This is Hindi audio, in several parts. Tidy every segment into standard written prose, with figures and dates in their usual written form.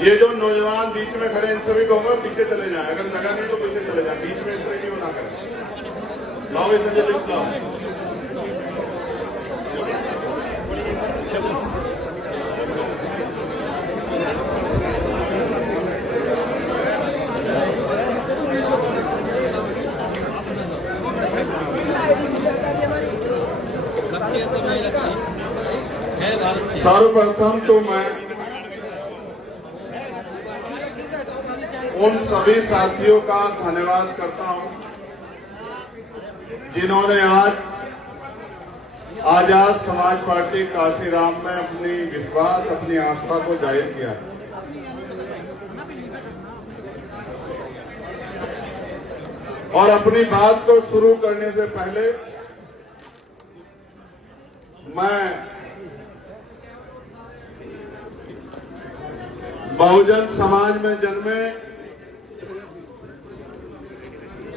ये जो नौजवान बीच में खड़े इन सभी कहूंगा पीछे चले जाएं, अगर जगह नहीं तो पीछे चले जाएं, बीच में इसलिए क्यों ना करें। लाओ इसे लिस्ट लाओ। सर्वप्रथम तो मैं उन सभी साथियों का धन्यवाद करता हूं जिन्होंने आज आजाद समाज पार्टी काशीराम में अपनी विश्वास, अपनी आस्था को जाहिर किया है। और अपनी बात को शुरू करने से पहले मैं बहुजन समाज में जन्मे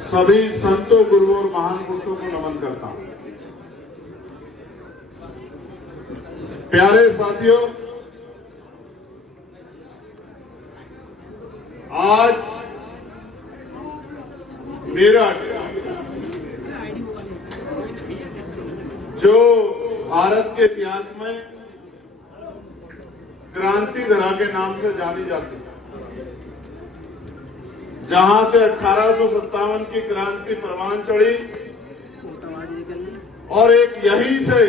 सभी संतों, गुरुओं और महान पुरुषों को नमन करता हूं। प्यारे साथियों, आज मेरठ जो भारत के इतिहास में क्रांति धरा के नाम से जानी जाती है, जहां से 1857 की क्रांति परवान चढ़ी और एक यहीं से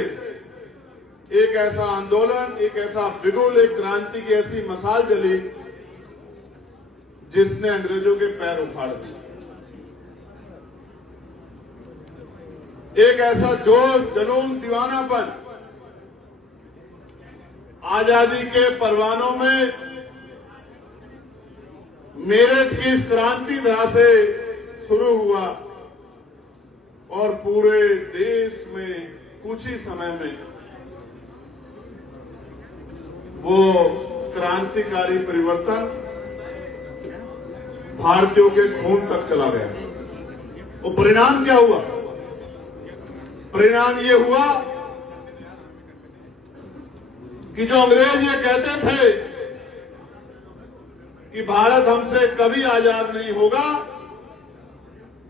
एक ऐसा आंदोलन, एक ऐसा बिगुल, एक क्रांति की ऐसी मशाल जली जिसने अंग्रेजों के पैर उखाड़ दिए। एक ऐसा जोश, जुनून, दीवानापन आजादी के परवानों में मेरठ की इस क्रांति धरा से शुरू हुआ और पूरे देश में कुछ ही समय में वो क्रांतिकारी परिवर्तन भारतीयों के खून तक चला गया। वो परिणाम क्या हुआ? परिणाम ये हुआ कि जो अंग्रेज ये कहते थे कि भारत हमसे कभी आजाद नहीं होगा,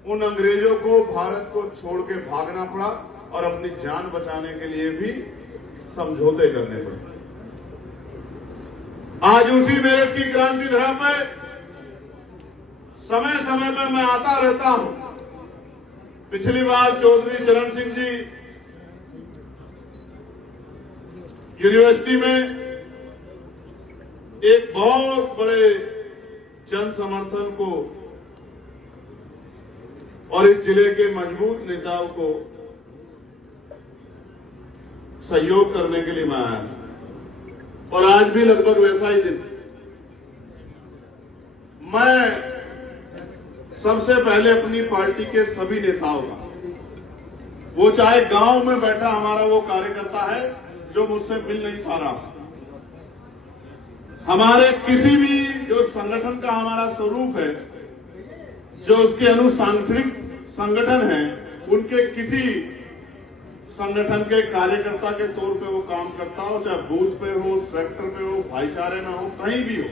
उन अंग्रेजों को भारत को छोड़ के भागना पड़ा और अपनी जान बचाने के लिए भी समझौते करने पड़े। आज उसी मेरठ की क्रांति धरा पर समय समय पर मैं आता रहता हूं। पिछली बार चौधरी चरण सिंह जी यूनिवर्सिटी में एक बहुत बड़े जन समर्थन को और इस जिले के मजबूत नेताओं को सहयोग करने के लिए मैं आया और आज भी लगभग वैसा ही दिन। मैं सबसे पहले अपनी पार्टी के सभी नेताओं का, वो चाहे गांव में बैठा हमारा वो कार्यकर्ता है जो मुझसे मिल नहीं पा रहा, हमारे किसी भी जो संगठन का हमारा स्वरूप है, जो उसके अनुसांगठनिक संगठन है, उनके किसी संगठन के कार्यकर्ता के तौर पे वो काम करता हो, चाहे बूथ पे हो, सेक्टर पे हो, भाईचारे में हो, कहीं भी हो,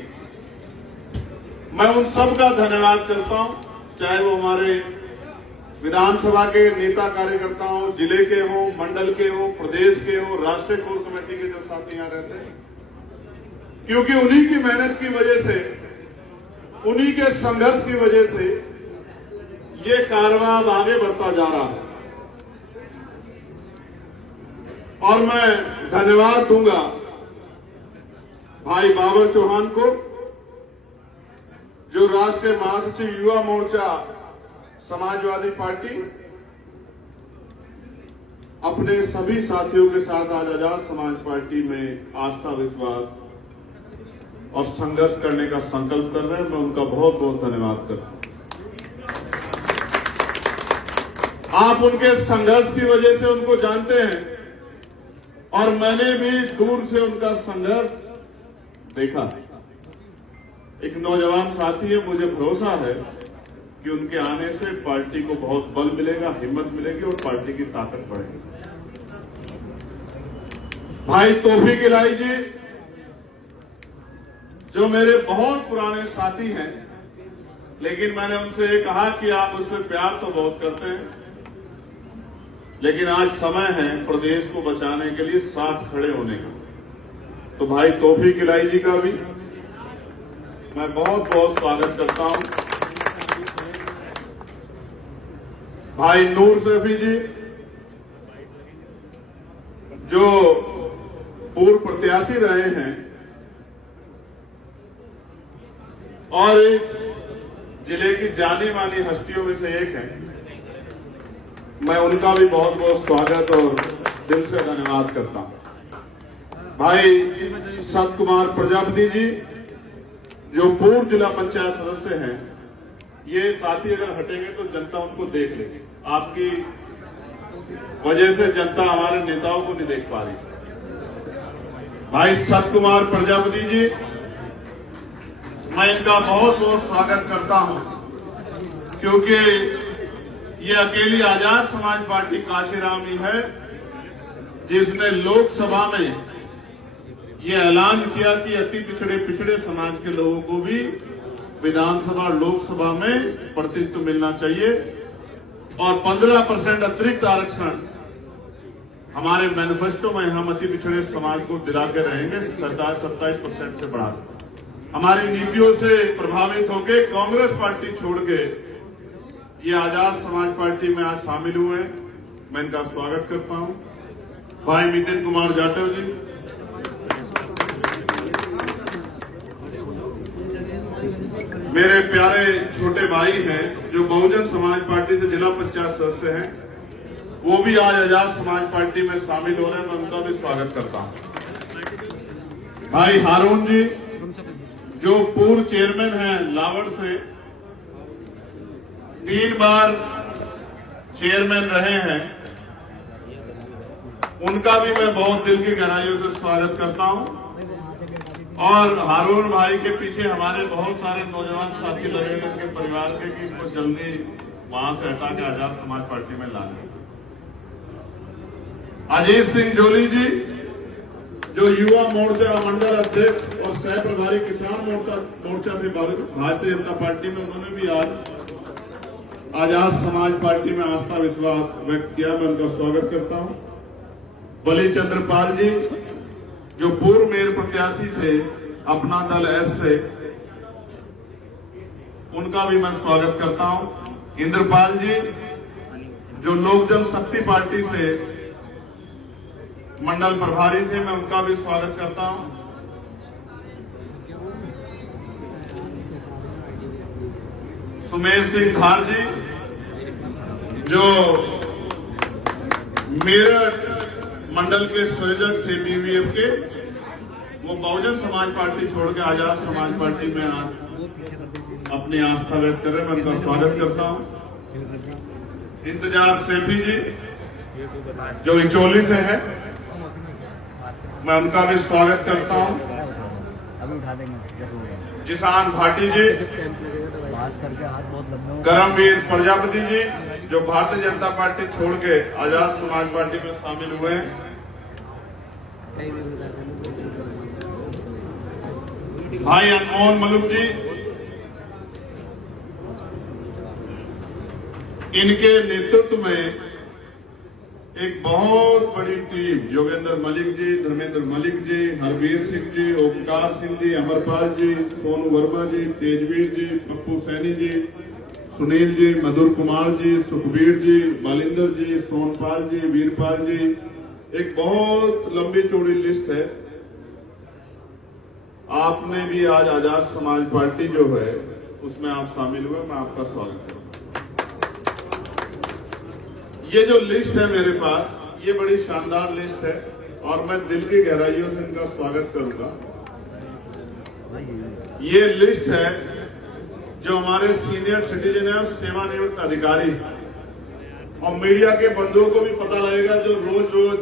मैं उन सब का धन्यवाद करता हूं। चाहे वो हमारे विधानसभा के नेता कार्यकर्ता हो, जिले के हो, मंडल के हो, प्रदेश के हो, राष्ट्रीय कोर कमेटी के जो साथी यहां रहते हैं, क्योंकि उन्हीं की मेहनत की वजह से, उन्हीं के संघर्ष की वजह से ये कारवां अब आगे बढ़ता जा रहा है। और मैं धन्यवाद दूंगा भाई बाबर चौहान को, जो राष्ट्रीय महासचिव युवा मोर्चा समाजवादी पार्टी अपने सभी साथियों के साथ आज आजाद समाज पार्टी में आस्था, विश्वास और संघर्ष करने का संकल्प कर रहे हैं। मैं उनका बहुत बहुत धन्यवाद करता हूं। आप उनके संघर्ष की वजह से उनको जानते हैं और मैंने भी दूर से उनका संघर्ष देखा। एक नौजवान साथी है, मुझे भरोसा है कि उनके आने से पार्टी को बहुत बल मिलेगा, हिम्मत मिलेगी और पार्टी की ताकत बढ़ेगी। भाई तौफीक इलाही जी जो मेरे बहुत पुराने साथी हैं, लेकिन मैंने उनसे ये कहा कि आप मुझसे प्यार तो बहुत करते हैं, लेकिन आज समय है प्रदेश को बचाने के लिए साथ खड़े होने का। तो भाई तौफीक इलाही जी का भी मैं बहुत बहुत स्वागत करता हूं। भाई नूर सैफी जी जो पूर्व प्रत्याशी रहे हैं और इस जिले की जानी मानी हस्तियों में से एक है, मैं उनका भी बहुत बहुत स्वागत और दिल से धन्यवाद करता हूं। भाई सत कुमार प्रजापति जी जो पूर्व जिला पंचायत सदस्य हैं, ये साथी अगर हटेंगे तो जनता उनको देख लेगी। आपकी वजह से जनता हमारे नेताओं को नहीं देख पा रही। भाई सत कुमार प्रजापति जी, मैं इनका बहुत बहुत स्वागत करता हूं, क्योंकि ये अकेली आजाद समाज पार्टी काशीराम ही है जिसने लोकसभा में ये ऐलान किया कि अति पिछड़े समाज के लोगों को भी विधानसभा लोकसभा में प्रतिनिधित्व मिलना चाहिए और 15% अतिरिक्त आरक्षण हमारे मैनिफेस्टो में हम अति पिछड़े समाज को दिला के रहेंगे। 27% से बढ़ा हमारी नीतियों से प्रभावित होकर कांग्रेस पार्टी छोड़ के ये आजाद समाज पार्टी में आज शामिल हुए हैं। मैं इनका स्वागत करता हूं। भाई नितिन कुमार जाटव जी, मेरे प्यारे छोटे भाई हैं जो बहुजन समाज पार्टी से जिला पंचायत सदस्य हैं, वो भी आज आजाद समाज पार्टी में शामिल हो रहे हैं। मैं उनका भी स्वागत करता हूं। भाई हारून जी जो पूर्व चेयरमैन हैं लावड़ से, 3 बार चेयरमैन रहे हैं, उनका भी मैं बहुत दिल की गहराइयों से स्वागत करता हूं। और हारून भाई के पीछे हमारे बहुत सारे नौजवान साथी लगे हैं उनके परिवार के कि इनको जल्दी वहां से हटा के आजाद समाज पार्टी में लाने। अजीत सिंह जोली जी जो युवा मोर्चा मंडल अध्यक्ष और सह प्रभारी किसान मोर्चा थे भारतीय जनता पार्टी में, उन्होंने भी आज आजाद समाज पार्टी में आस्था विश्वास व्यक्त किया। मैं उनका स्वागत करता हूं। बली चंद्रपाल जी जो पूर्व मेयर प्रत्याशी थे अपना दल एस से, उनका भी मैं स्वागत करता हूं। इंद्रपाल जी जो लोक जनशक्ति पार्टी से मंडल प्रभारी थे, मैं उनका भी स्वागत करता हूं। सुमेर सिंह धार जी जो मेरठ मंडल के संयोजक थे बीवीएफ के, वो बहुजन समाज पार्टी छोड़ के आजाद समाज पार्टी में आज अपनी आस्था व्यक्त कर रहे हैं। मैं उनका स्वागत करता हूं। इंतजार सैफी जी जो इचोली से है, मैं उनका भी स्वागत करता हूं। जिसान भाटी जी, करमवीर प्रजापति जी जो भारतीय जनता पार्टी छोड़ के आजाद समाज पार्टी में शामिल हुए हैं। भाई अनमोल मलुक जी, इनके नेतृत्व में एक बहुत बड़ी टीम योगेंद्र मलिक जी, धर्मेंद्र मलिक जी, हरबीर सिंह जी, ओमकार सिंह जी, अमरपाल जी, सोनू वर्मा जी, तेजवीर जी, पप्पू सैनी जी, सुनील जी, मधुर कुमार जी, सुखबीर जी, बालिंदर जी, सोनपाल जी, वीरपाल जी, एक बहुत लंबी चौड़ी लिस्ट है। आपने भी आज आजाद समाज पार्टी जो है उसमें आप शामिल हुए, मैं आपका स्वागत करूंगा। ये जो लिस्ट है मेरे पास, ये बड़ी शानदार लिस्ट है और मैं दिल की गहराइयों से इनका स्वागत करूंगा। ये लिस्ट है जो हमारे सीनियर सिटीजन है, सेवानिवृत्त अधिकारी और मीडिया के बंधुओं को भी पता लगेगा जो रोज रोज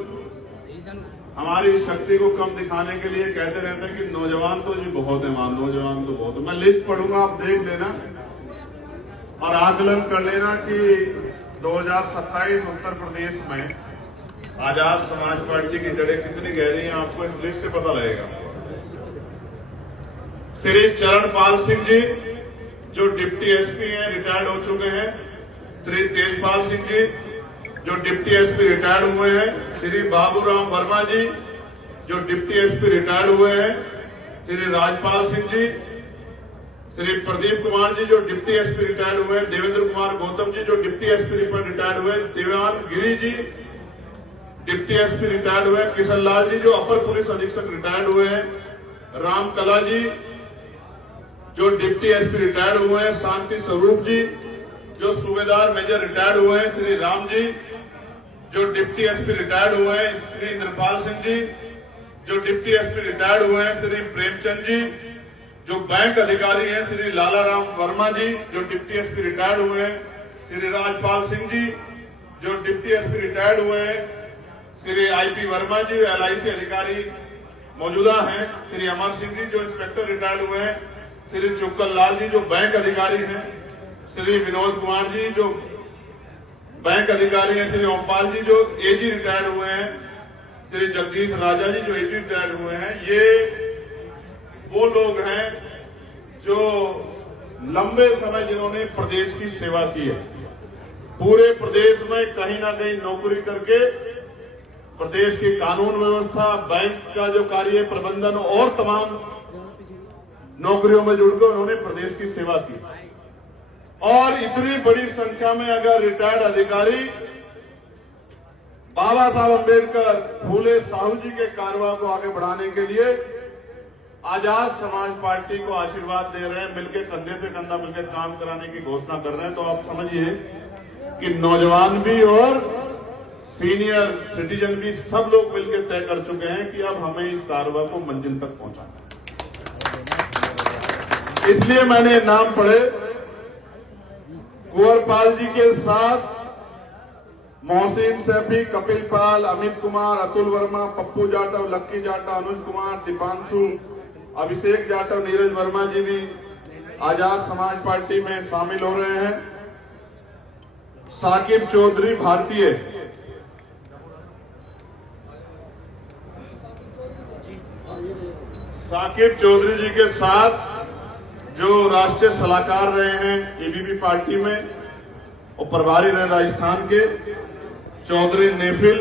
हमारी शक्ति को कम दिखाने के लिए कहते रहते हैं कि नौजवान तो जी बहुत है, नौजवान तो बहुत है। मैं लिस्ट पढ़ूंगा, आप देख लेना और आकलन कर लेना कि 2027 उत्तर प्रदेश में आजाद समाज पार्टी की जड़ें कितनी गहरी हैं, आपको इस लिस्ट से पता लगेगा। श्री चरणपाल सिंह जी जो डिप्टी एसपी हैं, रिटायर्ड हो चुके हैं। श्री तेजपाल सिंह जी जो डिप्टी एसपी रिटायर्ड हुए हैं। श्री बाबूराम वर्मा जी जो डिप्टी एसपी रिटायर्ड हुए हैं। श्री राजपाल सिंह जी, श्री प्रदीप कुमार जी जो डिप्टी एसपी रिटायर्ड हुए हैं। देवेंद्र कुमार गौतम जी जो डिप्टी एसपी रिटायर्ड हुए। देवान Giri ji deputy SP retired हुए। किशन लाल जी जो अपर पुलिस अधीक्षक रिटायर्ड हुए हैं। राम कला जी जो डिप्टी एसपी रिटायर्ड हुए हैं। शांति स्वरूप जी जो सूबेदार मेजर रिटायर्ड हुए हैं। श्री राम जी जो डिप्टी एसपी रिटायर्ड हुए हैं। श्री इंद्रपाल सिंह जी जो डिप्टी एसपी रिटायर्ड हुए हैं। श्री प्रेमचंद जी जो बैंक अधिकारी हैं। श्री लालाराम वर्मा जी जो डिप्टी एसपी रिटायर्ड हुए हैं। श्री राजपाल सिंह जी जो डिप्टी एसपी रिटायर्ड हुए हैं। श्री आईपी वर्मा जी एलआईसी अधिकारी मौजूदा हैं। श्री अमर सिंह जी जो इंस्पेक्टर रिटायर्ड हुए हैं। श्री चुक्कल लाल जी जो बैंक अधिकारी हैं। श्री विनोद कुमार जी जो बैंक अधिकारी हैं। श्री ओमपाल जी जो एजी रिटायर्ड हुए हैं। श्री जगदीश राजा जी जो एजी रिटायर्ड हुए हैं। ये वो लोग हैं जो लंबे समय जिन्होंने प्रदेश की सेवा की है। पूरे प्रदेश में कहीं ना कहीं नौकरी करके प्रदेश की कानून व्यवस्था, बैंक का जो कार्य प्रबंधन और तमाम नौकरियों में जुड़कर उन्होंने प्रदेश की सेवा की। और इतनी बड़ी संख्या में अगर रिटायर्ड अधिकारी बाबा साहब अम्बेडकर, फूले साहू जी के कारवा को आगे बढ़ाने के लिए आजाद समाज पार्टी को आशीर्वाद दे रहे हैं, मिलकर कंधे से कंधा मिलकर काम कराने की घोषणा कर रहे हैं, तो आप समझिए कि नौजवान भी और सीनियर सिटीजन भी सब लोग मिलकर तय कर चुके हैं कि अब हमें इस कारवा को मंजिल तक पहुंचाना है। इसलिए मैंने नाम पढ़े कुंवरपाल जी के साथ मोहसिन सैफी, कपिल पाल, अमित कुमार, अतुल वर्मा, पप्पू जाटव, लक्की जाटव, अनुज कुमार, दीपांशु, अभिषेक जाटव, नीरज वर्मा जी भी आजाद समाज पार्टी में शामिल हो रहे हैं। साकिब चौधरी भारतीय, साकिब चौधरी जी के साथ जो राष्ट्रीय सलाहकार रहे हैं एबीपी पार्टी में और प्रभारी रहे राजस्थान के, चौधरी नेफिल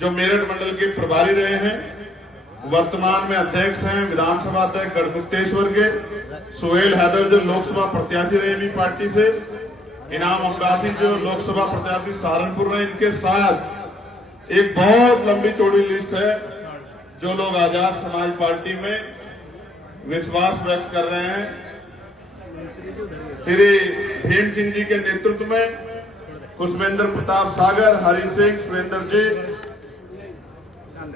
जो मेरठ मंडल के प्रभारी रहे हैं, वर्तमान में अध्यक्ष हैं विधानसभा अध्यक्ष गढ़मुक्तेश्वर के। सुहेल हैदर जो लोकसभा प्रत्याशी रहे भी पार्टी से। इनाम अब्बासी जो लोकसभा प्रत्याशी सहारनपुर रहे। इनके साथ एक बहुत लंबी चौड़ी लिस्ट है जो लोग आजाद समाज पार्टी में विश्वास व्यक्त कर रहे हैं। श्री भीम सिंह जी के नेतृत्व में खुशवेंद्र प्रताप सागर, हरि सिंह, सुरेंद्र जी,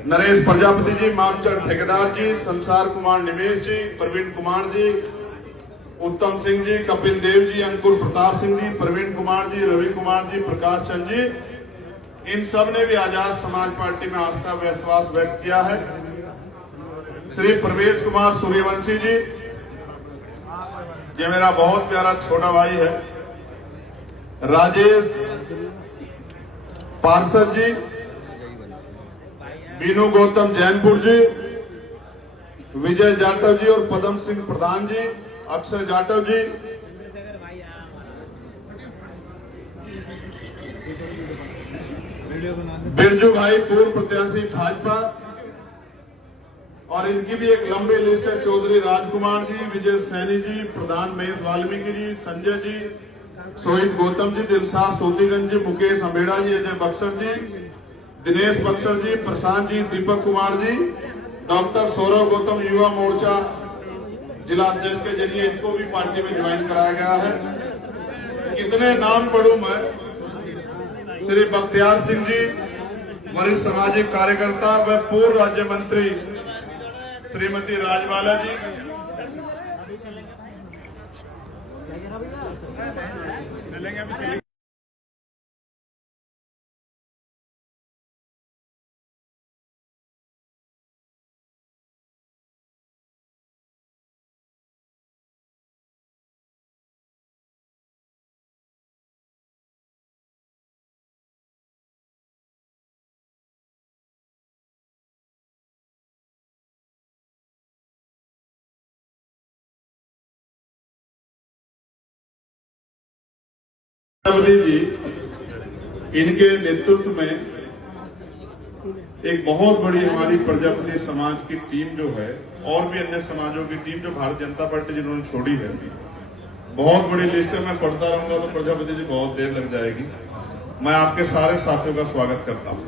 नरेश प्रजापति जी, मामचंद ठेकेदार जी, संसार कुमार निमेश जी, प्रवीण कुमार जी, उत्तम सिंह जी, कपिल देव जी, अंकुर प्रताप सिंह जी, प्रवीण कुमार जी, रवि कुमार जी, प्रकाश चंद जी, इन सब ने भी आजाद समाज पार्टी में आस्था विश्वास व्यक्त किया है। श्री प्रवेश कुमार सूर्यवंशी जी, ये मेरा बहुत प्यारा छोटा भाई है। राजेश पार्षद जी, बीनू गौतम जैनपुर जी, विजय जाटव जी और पदम सिंह प्रधान जी, अक्षय जाटव जी, बिरजू भाई पूर्व प्रत्याशी भाजपा, और इनकी भी एक लंबी लिस्ट है। चौधरी राजकुमार जी, विजय सैनी जी, प्रधान महेश वाल्मीकि जी, संजय जी, सोहित गौतम जी, दिलशाद सोतीगंज जी, मुकेश अम्बेड़ा जी, अजय बक्सर जी, दिनेश बक्सर जी, प्रशांत जी, दीपक कुमार जी, डॉक्टर सौरभ गौतम युवा मोर्चा जिला अध्यक्ष के जरिए इनको भी पार्टी में ज्वाइन कराया गया है। कितने नाम पढ़ूं मैं। श्री बख्तियार सिंह जी वरिष्ठ सामाजिक कार्यकर्ता व पूर्व राज्य मंत्री श्रीमती राजबाला जी, जी इनके नेतृत्व में एक बहुत बड़ी हमारी प्रजापति समाज की टीम जो है और भी अन्य समाजों की टीम जो भारतीय जनता पार्टी जिन्होंने छोड़ी है, बहुत बड़ी लिस्ट है। मैं पढ़ता रहूंगा तो प्रजापति जी बहुत देर लग जाएगी। मैं आपके सारे साथियों का स्वागत करता हूं।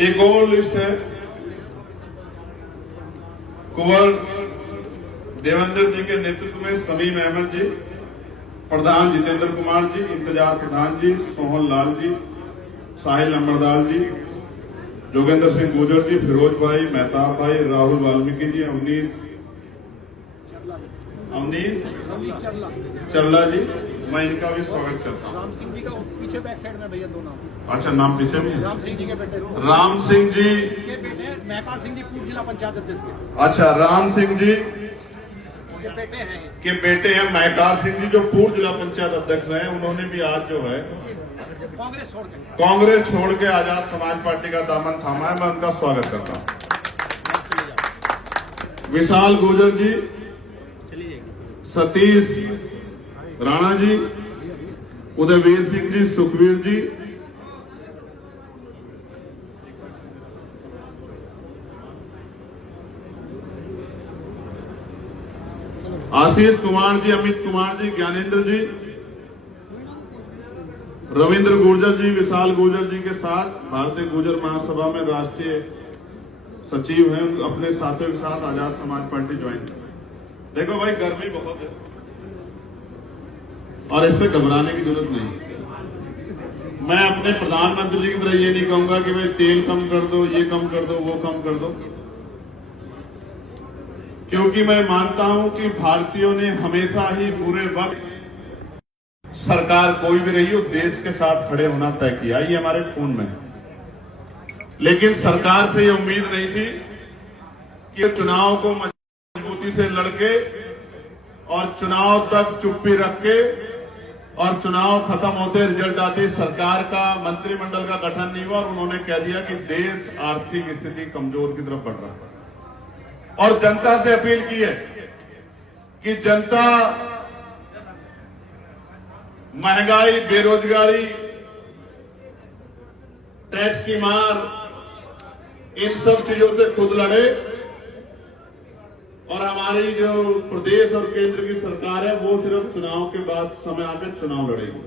एक और लिस्ट है, कुंवर देवेंद्र जी के नेतृत्व में समीम अहमद जी, प्रधान जितेंद्र कुमार जी, इंतजार प्रधान जी, सोहन लाल जी, साहिल नंबरदार जी, जोगेंद्र सिंह गुर्जर जी, फिरोज भाई, मेहताब भाई, राहुल वाल्मीकि जी, अवनीश चरला जी, मैं इनका भी स्वागत करता हूँ। राम सिंह जी का पीछे बैक साइड में भैया 2 नाम। अच्छा, नाम पीछे में है। राम सिंह जी के बेटे राम सिंह जी के बेटे महकार सिंह जी पूर्व जिला पंचायत अध्यक्ष के। अच्छा, राम सिंह जी के बेटे हैं महकार सिंह जी जो पूर्व जिला पंचायत अध्यक्ष हैं। उन्होंने भी आज जो है कांग्रेस छोड़ के आजाद समाज पार्टी का दामन थामा है। मैं उनका स्वागत करता हूं। विशाल गुर्जर जी, सतीश राणा जी, उदयवीर सिंह जी, सुखवीर जी, आशीष कुमार जी, अमित कुमार जी, ज्ञानेंद्र जी, रविंद्र गुर्जर जी, विशाल गुर्जर जी के साथ भारतीय गुर्जर महासभा में राष्ट्रीय सचिव हैं। अपने साथियों के साथ आजाद समाज पार्टी ज्वाइन। देखो भाई, गर्मी बहुत है और इससे घबराने की जरूरत नहीं। मैं अपने प्रधानमंत्री जी की तरह ये नहीं कहूंगा कि भाई तेल कम कर दो, ये कम कर दो, वो कम कर दो, क्योंकि मैं मानता हूं कि भारतीयों ने हमेशा ही बुरे वक्त सरकार कोई भी रही हो देश के साथ खड़े होना तय किया। ये हमारे खून में है। लेकिन सरकार से ये उम्मीद नहीं थी कि चुनाव को मजबूती से लड़के और चुनाव तक चुप्पी रख के और चुनाव खत्म होते रिजल्ट आते सरकार का मंत्रिमंडल का गठन नहीं हुआ और उन्होंने कह दिया कि देश आर्थिक स्थिति कमजोर की तरफ बढ़ रहा है। और जनता से अपील की है कि जनता महंगाई, बेरोजगारी, टैक्स की मार, इन सब चीजों से खुद लड़े और हमारी जो प्रदेश और केंद्र की सरकार है वो सिर्फ चुनाव के बाद समय आकर चुनाव लड़ेगी।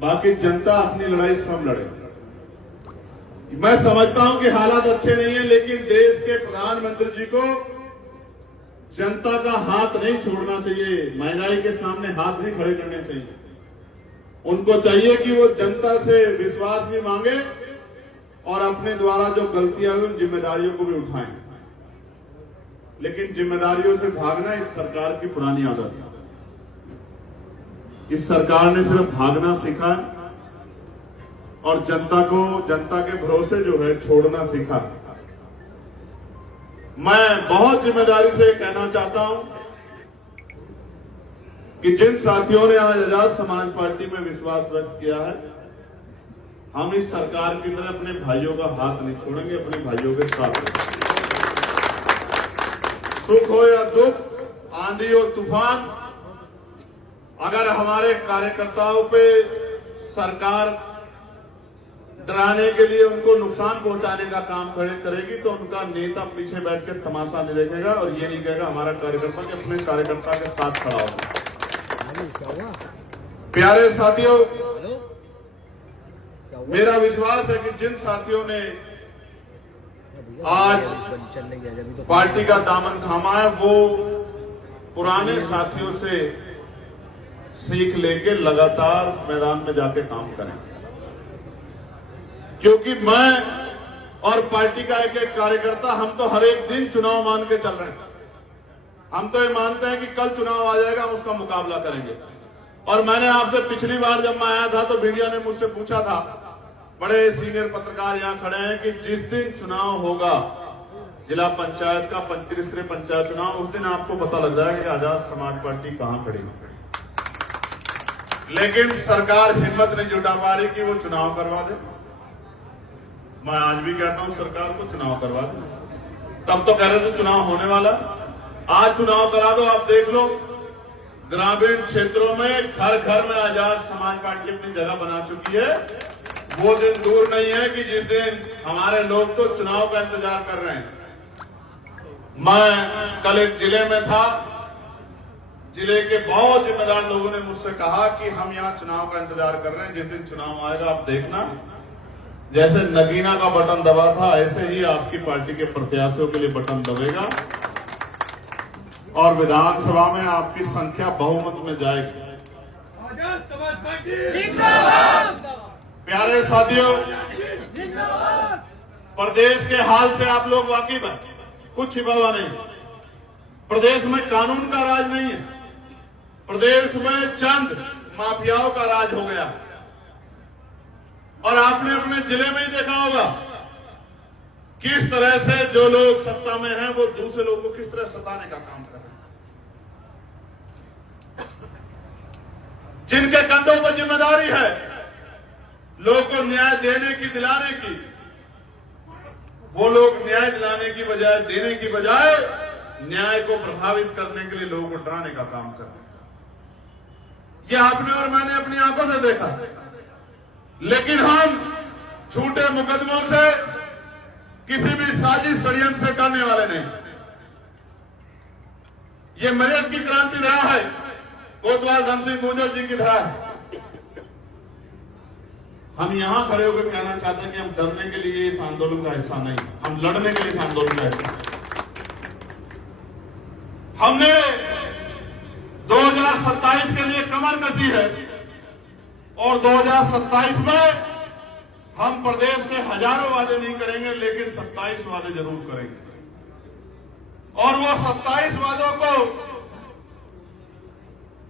बाकी जनता अपनी लड़ाई स्वयं लड़ेगी। मैं समझता हूं कि हालात अच्छे नहीं है, लेकिन देश के प्रधानमंत्री जी को जनता का हाथ नहीं छोड़ना चाहिए। महंगाई के सामने हाथ नहीं खड़े करने चाहिए। उनको चाहिए कि वो जनता से विश्वास भी मांगे और अपने द्वारा जो गलतियां हुई उन जिम्मेदारियों को भी उठाएं। लेकिन जिम्मेदारियों से भागना इस सरकार की पुरानी आदत है। इस सरकार ने सिर्फ भागना सीखा है और जनता को जनता के भरोसे जो है छोड़ना सीखा है। मैं बहुत जिम्मेदारी से कहना चाहता हूं कि जिन साथियों ने आज आजाद समाज पार्टी में विश्वास व्यक्त किया है, हम इस सरकार की तरह अपने भाइयों का हाथ नहीं छोड़ेंगे, अपने भाइयों के साथ रहेंगे। सुख हो या दुख, आंधी हो तूफान, अगर हमारे कार्यकर्ताओं पे सरकार डराने के लिए उनको नुकसान पहुंचाने का काम करेगी तो उनका नेता पीछे बैठ के तमाशा नहीं देखेगा और ये नहीं कहेगा हमारा कार्यकर्ता कि अपने कार्यकर्ता के साथ खड़ा होगा। प्यारे साथियों, मेरा विश्वास है कि जिन साथियों ने आज पार्टी का दामन थामा है वो पुराने साथियों से सीख लेके लगातार मैदान में जाके काम करें, क्योंकि मैं और पार्टी का एक एक कार्यकर्ता हम तो हर एक दिन चुनाव मान के चल रहे हैं। हम तो ये मानते हैं कि कल चुनाव आ जाएगा, हम उसका मुकाबला करेंगे। और मैंने आपसे पिछली बार जब मैं आया था तो मीडिया ने मुझसे पूछा था, बड़े सीनियर पत्रकार यहां खड़े हैं, कि जिस दिन चुनाव होगा जिला पंचायत का 35 स्तरीय पंचायत चुनाव, उस दिन आपको पता लग जाएगा कि आजाद समाज पार्टी कहां खड़ी है। लेकिन सरकार हिम्मत नहीं जुटा पा रही कि वो चुनाव करवा दे। मैं आज भी कहता हूं सरकार को चुनाव करवा दे। तब तो कह रहे थे चुनाव होने वाला, आज चुनाव करा दो, आप देख लो ग्रामीण क्षेत्रों में घर घर में आजाद समाज पार्टी अपनी जगह बना चुकी है। वो दिन दूर नहीं है कि जिस दिन हमारे लोग तो चुनाव का इंतजार कर रहे हैं। मैं कल एक जिले में था, जिले के बहुत जिम्मेदार लोगों ने मुझसे कहा कि हम यहां चुनाव का इंतजार कर रहे हैं, जिस दिन चुनाव आएगा आप देखना, जैसे नगीना का बटन दबा था ऐसे ही आपकी पार्टी के प्रत्याशियों के लिए बटन दबेगा और विधानसभा में आपकी संख्या बहुमत में जाएगी। आजाद समाज पार्टी प्यारे साथियों, प्रदेश के हाल से आप लोग वाकिफ हैं, कुछ छिपा हुआ नहीं। प्रदेश में कानून का राज नहीं है, प्रदेश में चंद माफियाओं का राज हो गया। और आपने अपने जिले में ही देखा होगा किस तरह से जो लोग सत्ता में हैं वो दूसरे लोगों को किस तरह सताने का काम कर रहे हैं। जिनके कंधों पर जिम्मेदारी है लोगों को न्याय देने की, दिलाने की, वो लोग न्याय दिलाने की बजाय, देने की बजाय न्याय को प्रभावित करने के लिए लोगों को डराने का काम कर रहे हैं। ये आपने और मैंने अपनी आंखों से देखा। लेकिन हम झूठे मुकदमों से, किसी भी साजिश षड्यंत्र से डरने वाले नहीं। ये मेरठ की क्रांति रहा है, कोतवाल धन सिंह गुर्जर जी की रहा है। हम यहां खड़े होकर कहना चाहते हैं कि हम डरने के लिए इस आंदोलन का हिस्सा नहीं, हम लड़ने के लिए इस आंदोलन का हिस्सा। हमने 2027 के लिए कमर कसी है और 2027 में हम प्रदेश से हजारों वादे नहीं करेंगे, लेकिन 27 वादे जरूर करेंगे। और वो 27 वादों को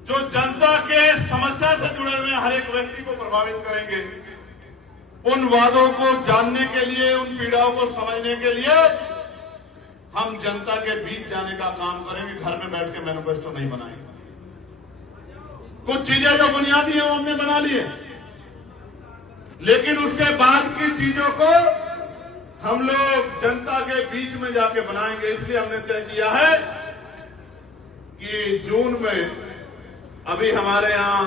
जो जनता के समस्या से जुड़े हुए हर एक व्यक्ति को प्रभावित करेंगे, उन वादों को जानने के लिए, उन पीड़ाओं को समझने के लिए हम जनता के बीच जाने का काम करेंगे। घर में बैठ के मैनिफेस्टो नहीं बनाएंगे। कुछ चीजें जो बुनियादी है वो हमने बना ली है, लेकिन उसके बाद की चीजों को हम लोग जनता के बीच में जाके बनाएंगे। इसलिए हमने तय किया है कि जून में अभी हमारे यहां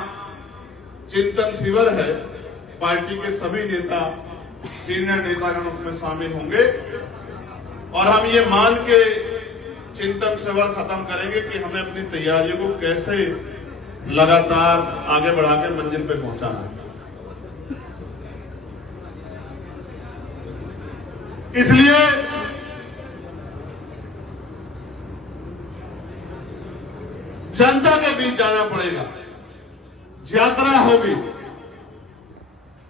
चिंतन शिविर है, पार्टी के सभी नेता, सीनियर नेतागण उसमें शामिल होंगे और हम ये मान के चिंतन शिविर खत्म करेंगे कि हमें अपनी तैयारियों को कैसे लगातार आगे बढ़ा के मंजिल पे पहुंचाना है। इसलिए जनता के बीच जाना पड़ेगा। यात्रा होगी,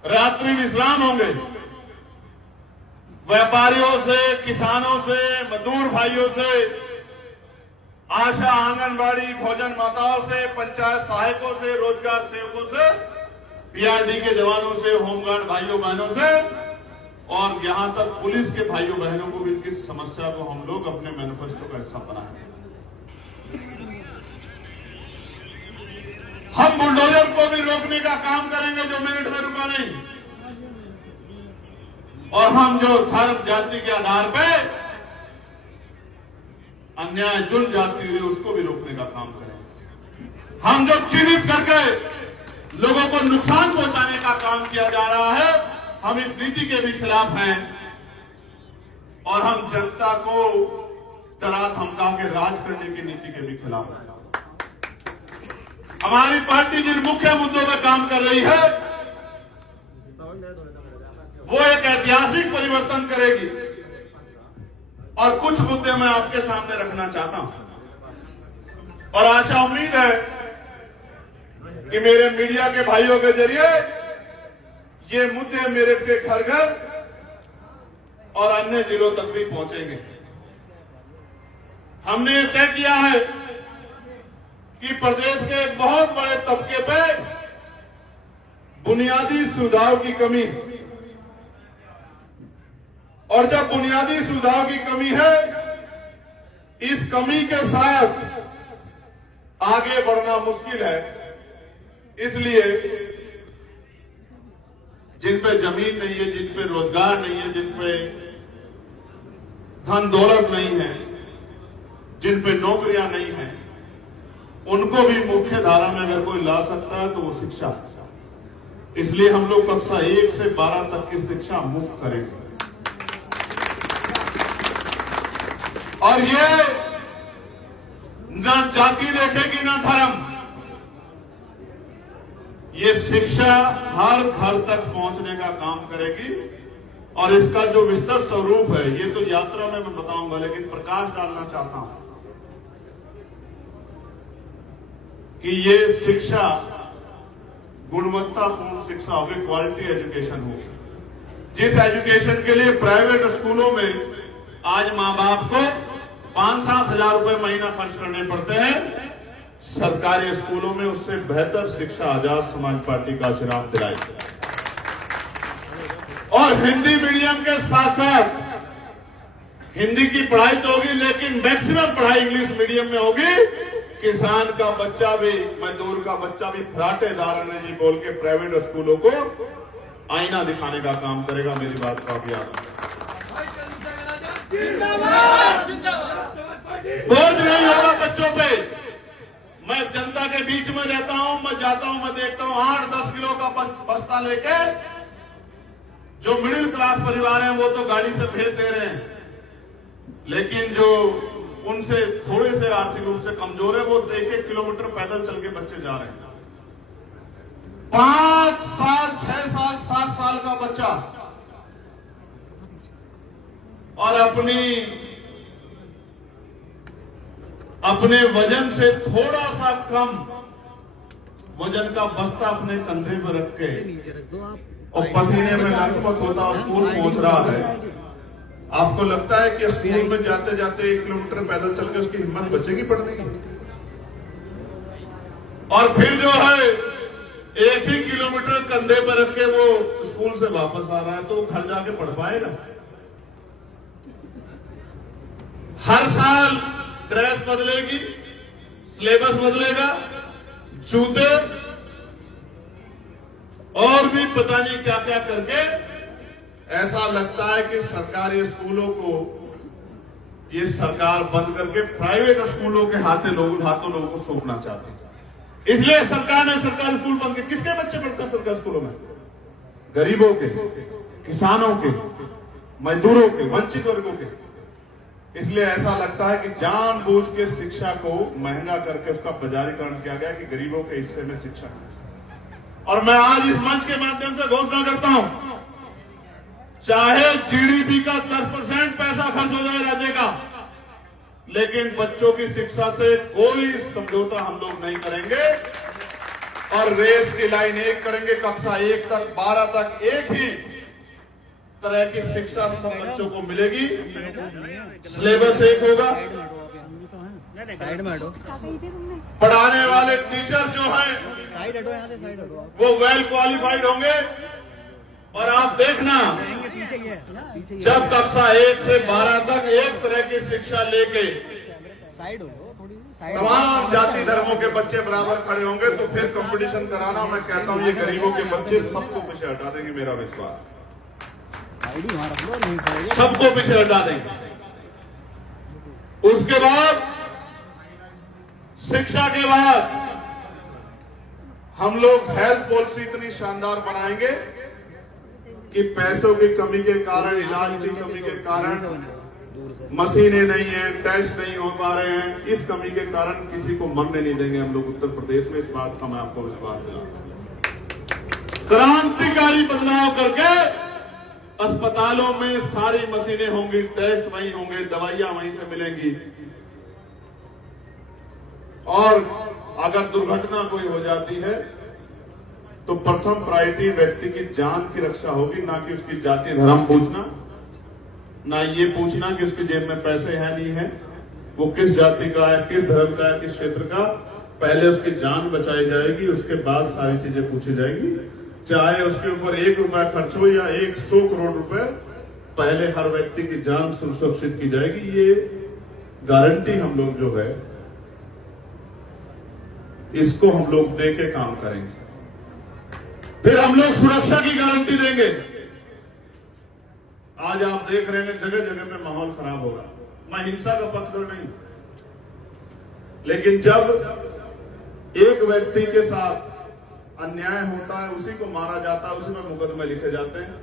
रात्रि विश्राम होंगे, व्यापारियों से, किसानों से, मजदूर भाइयों से, आशा आंगनबाड़ी भोजन माताओं से, पंचायत सहायकों से, रोजगार सेवकों से, पीआरडी के जवानों से, होमगार्ड भाइयों बहनों से और यहां तक पुलिस के भाइयों बहनों को भी इस समस्या को हम लोग अपने मैनिफेस्टो का हिस्सा बनाएंगे। हम बुलडोजर को भी रोकने का काम करेंगे जो मेरठ में रुका नहीं, और हम जो धर्म जाति के आधार पर अन्याय जुल्म जाती हुई उसको भी रोकने का काम करेंगे। हम जो चिन्हित करके लोगों को नुकसान पहुंचाने का काम किया जा रहा है, हम इस नीति के भी खिलाफ हैं और हम जनता को डरा धमका के राज करने की नीति के भी खिलाफ हैं। हमारी पार्टी जिन मुख्य मुद्दों पर काम कर रही है वो एक ऐतिहासिक परिवर्तन करेगी और कुछ मुद्दे मैं आपके सामने रखना चाहता हूं और आशा उम्मीद है कि मेरे मीडिया के भाइयों के जरिए ये मुद्दे मेरठ के घर घर और अन्य जिलों तक भी पहुंचेंगे। हमने तय किया है कि प्रदेश के एक बहुत बड़े तबके पे बुनियादी सुविधाओं की कमी है और जब बुनियादी सुविधाओं की कमी है, इस कमी के साथ आगे बढ़ना मुश्किल है। इसलिए जिन पे जमीन नहीं है, जिन पे रोजगार नहीं है, जिन पे धन दौलत नहीं है, जिन पे नौकरियां नहीं है, उनको भी मुख्य धारा में अगर कोई ला सकता है तो वो शिक्षा है। इसलिए हम लोग कक्षा 1 से 12 तक की शिक्षा मुफ्त करेंगे। और ये न जाति देखेगी न धर्म, ये शिक्षा हर घर तक पहुंचने का काम करेगी। और इसका जो विस्तृत स्वरूप है ये तो यात्रा में मैं बताऊंगा, लेकिन प्रकाश डालना चाहता हूं कि ये शिक्षा गुणवत्तापूर्ण शिक्षा होगी, क्वालिटी एजुकेशन होगी। जिस एजुकेशन के लिए प्राइवेट स्कूलों में आज मां बाप को 5-7 हजार रुपए महीना खर्च करने पड़ते हैं, सरकारी स्कूलों में उससे बेहतर शिक्षा आजाद समाज पार्टी का आशीर्वाद दिलाएगी। और हिंदी मीडियम के साथ साथ हिंदी की पढ़ाई तो होगी, लेकिन मैक्सिमम पढ़ाई इंग्लिश मीडियम में होगी। किसान का बच्चा भी, मजदूर का बच्चा भी फराटेदार अंग्रेजी बोल के प्राइवेट स्कूलों को आईना दिखाने का काम करेगा। मेरी बात का भी याद बोझ नहीं होगा बच्चों पे। मैं जनता के बीच में रहता हूं, मैं जाता हूं, मैं देखता हूं 8-10 किलो का बस्ता लेके जो मिडिल क्लास परिवार हैं वो तो गाड़ी से भेज दे रहे हैं, लेकिन जो उनसे थोड़े से आर्थिक रूप से कमजोर है वो 1-1 किलोमीटर पैदल चल के बच्चे जा रहे हैं। 5 साल, 6 साल, 7 साल का बच्चा और अपने वजन से थोड़ा सा कम वजन का बस्ता अपने कंधे पर रख के और पसीने में लथपथ होता स्कूल पहुंच रहा है। आपको लगता है कि स्कूल में जाते जाते 1 किलोमीटर पैदल चल के उसकी हिम्मत बचेगी पढ़ने की? और फिर जो है 1 ही किलोमीटर कंधे पर रख के वो स्कूल से वापस आ रहा है, तो घर जाके पढ़ पाएगा? हर साल ड्रेस बदलेगी, सिलेबस बदलेगा, जूते और भी पता नहीं क्या क्या करके ऐसा लगता है कि सरकारी स्कूलों को ये सरकार बंद करके प्राइवेट स्कूलों के हाथों लोगों को सौंपना चाहती है। इसलिए सरकार ने सरकारी स्कूल बंद किए। किसके बच्चे पढ़ते हैं सरकारी स्कूलों में? गरीबों के, किसानों के, मजदूरों के, वंचित वर्गों के। इसलिए ऐसा लगता है कि जानबूझ के शिक्षा को महंगा करके उसका बाजारीकरण किया गया कि गरीबों के हिस्से में शिक्षा है। और मैं आज इस मंच के माध्यम से घोषणा करता हूं, चाहे जीडीपी का 10% पैसा खर्च हो जाए राज्य का, लेकिन बच्चों की शिक्षा से कोई समझौता हम लोग नहीं करेंगे और रेस की लाइन एक करेंगे। कक्षा 1 तक 12 तक एक ही तरह की शिक्षा सब बच्चों को मिलेगी, सिलेबस एक होगा, पढ़ाने वाले टीचर जो हैं वो वेल क्वालिफाइड होंगे। और आप देखना जब कक्षा 1 से 12 तक एक तरह की शिक्षा लेके तमाम जाति धर्मों के बच्चे बराबर खड़े होंगे तो फिर कंपटीशन कराना, मैं कहता हूं ये गरीबों के बच्चे सबको पीछे हटा देंगे। मेरा विश्वास, सबको पीछे हटा देंगे। उसके बाद शिक्षा के बाद हम लोग हेल्थ पॉलिसी इतनी शानदार बनाएंगे कि पैसों की कमी के कारण, इलाज की कमी के कारण मशीनें नहीं है, टेस्ट नहीं हो पा रहे हैं, इस कमी के कारण किसी को मरने नहीं देंगे हम लोग उत्तर प्रदेश में। इस बात का मैं आपको विश्वास दिलाऊंगा। क्रांतिकारी बदलाव करके अस्पतालों में सारी मशीनें होंगी, टेस्ट वहीं होंगे, दवाइयां वहीं से मिलेंगी। और अगर दुर्घटना कोई हो जाती है तो प्रथम प्रायोरिटी व्यक्ति की जान की रक्षा होगी, ना कि उसकी जाति धर्म पूछना, ना ये पूछना कि उसके जेब में पैसे हैं नहीं है, वो किस जाति का है, किस धर्म का है, किस क्षेत्र का। पहले उसकी जान बचाई जाएगी, उसके बाद सारी चीजें पूछी जाएगी। चाहे उसके ऊपर 1 रुपया खर्च हो या 100 करोड़ रुपए, पहले हर व्यक्ति की जान सुरक्षित की जाएगी। ये गारंटी हम लोग जो है इसको हम लोग दे के काम करेंगे। फिर हम लोग सुरक्षा की गारंटी देंगे। आज आप देख रहे हैं जगह जगह पे माहौल खराब हो रहा। मैं हिंसा का पक्षधर नहीं, लेकिन जब एक व्यक्ति के साथ अन्याय होता है, उसी को मारा जाता है, उसी में मुकदमे लिखे जाते हैं,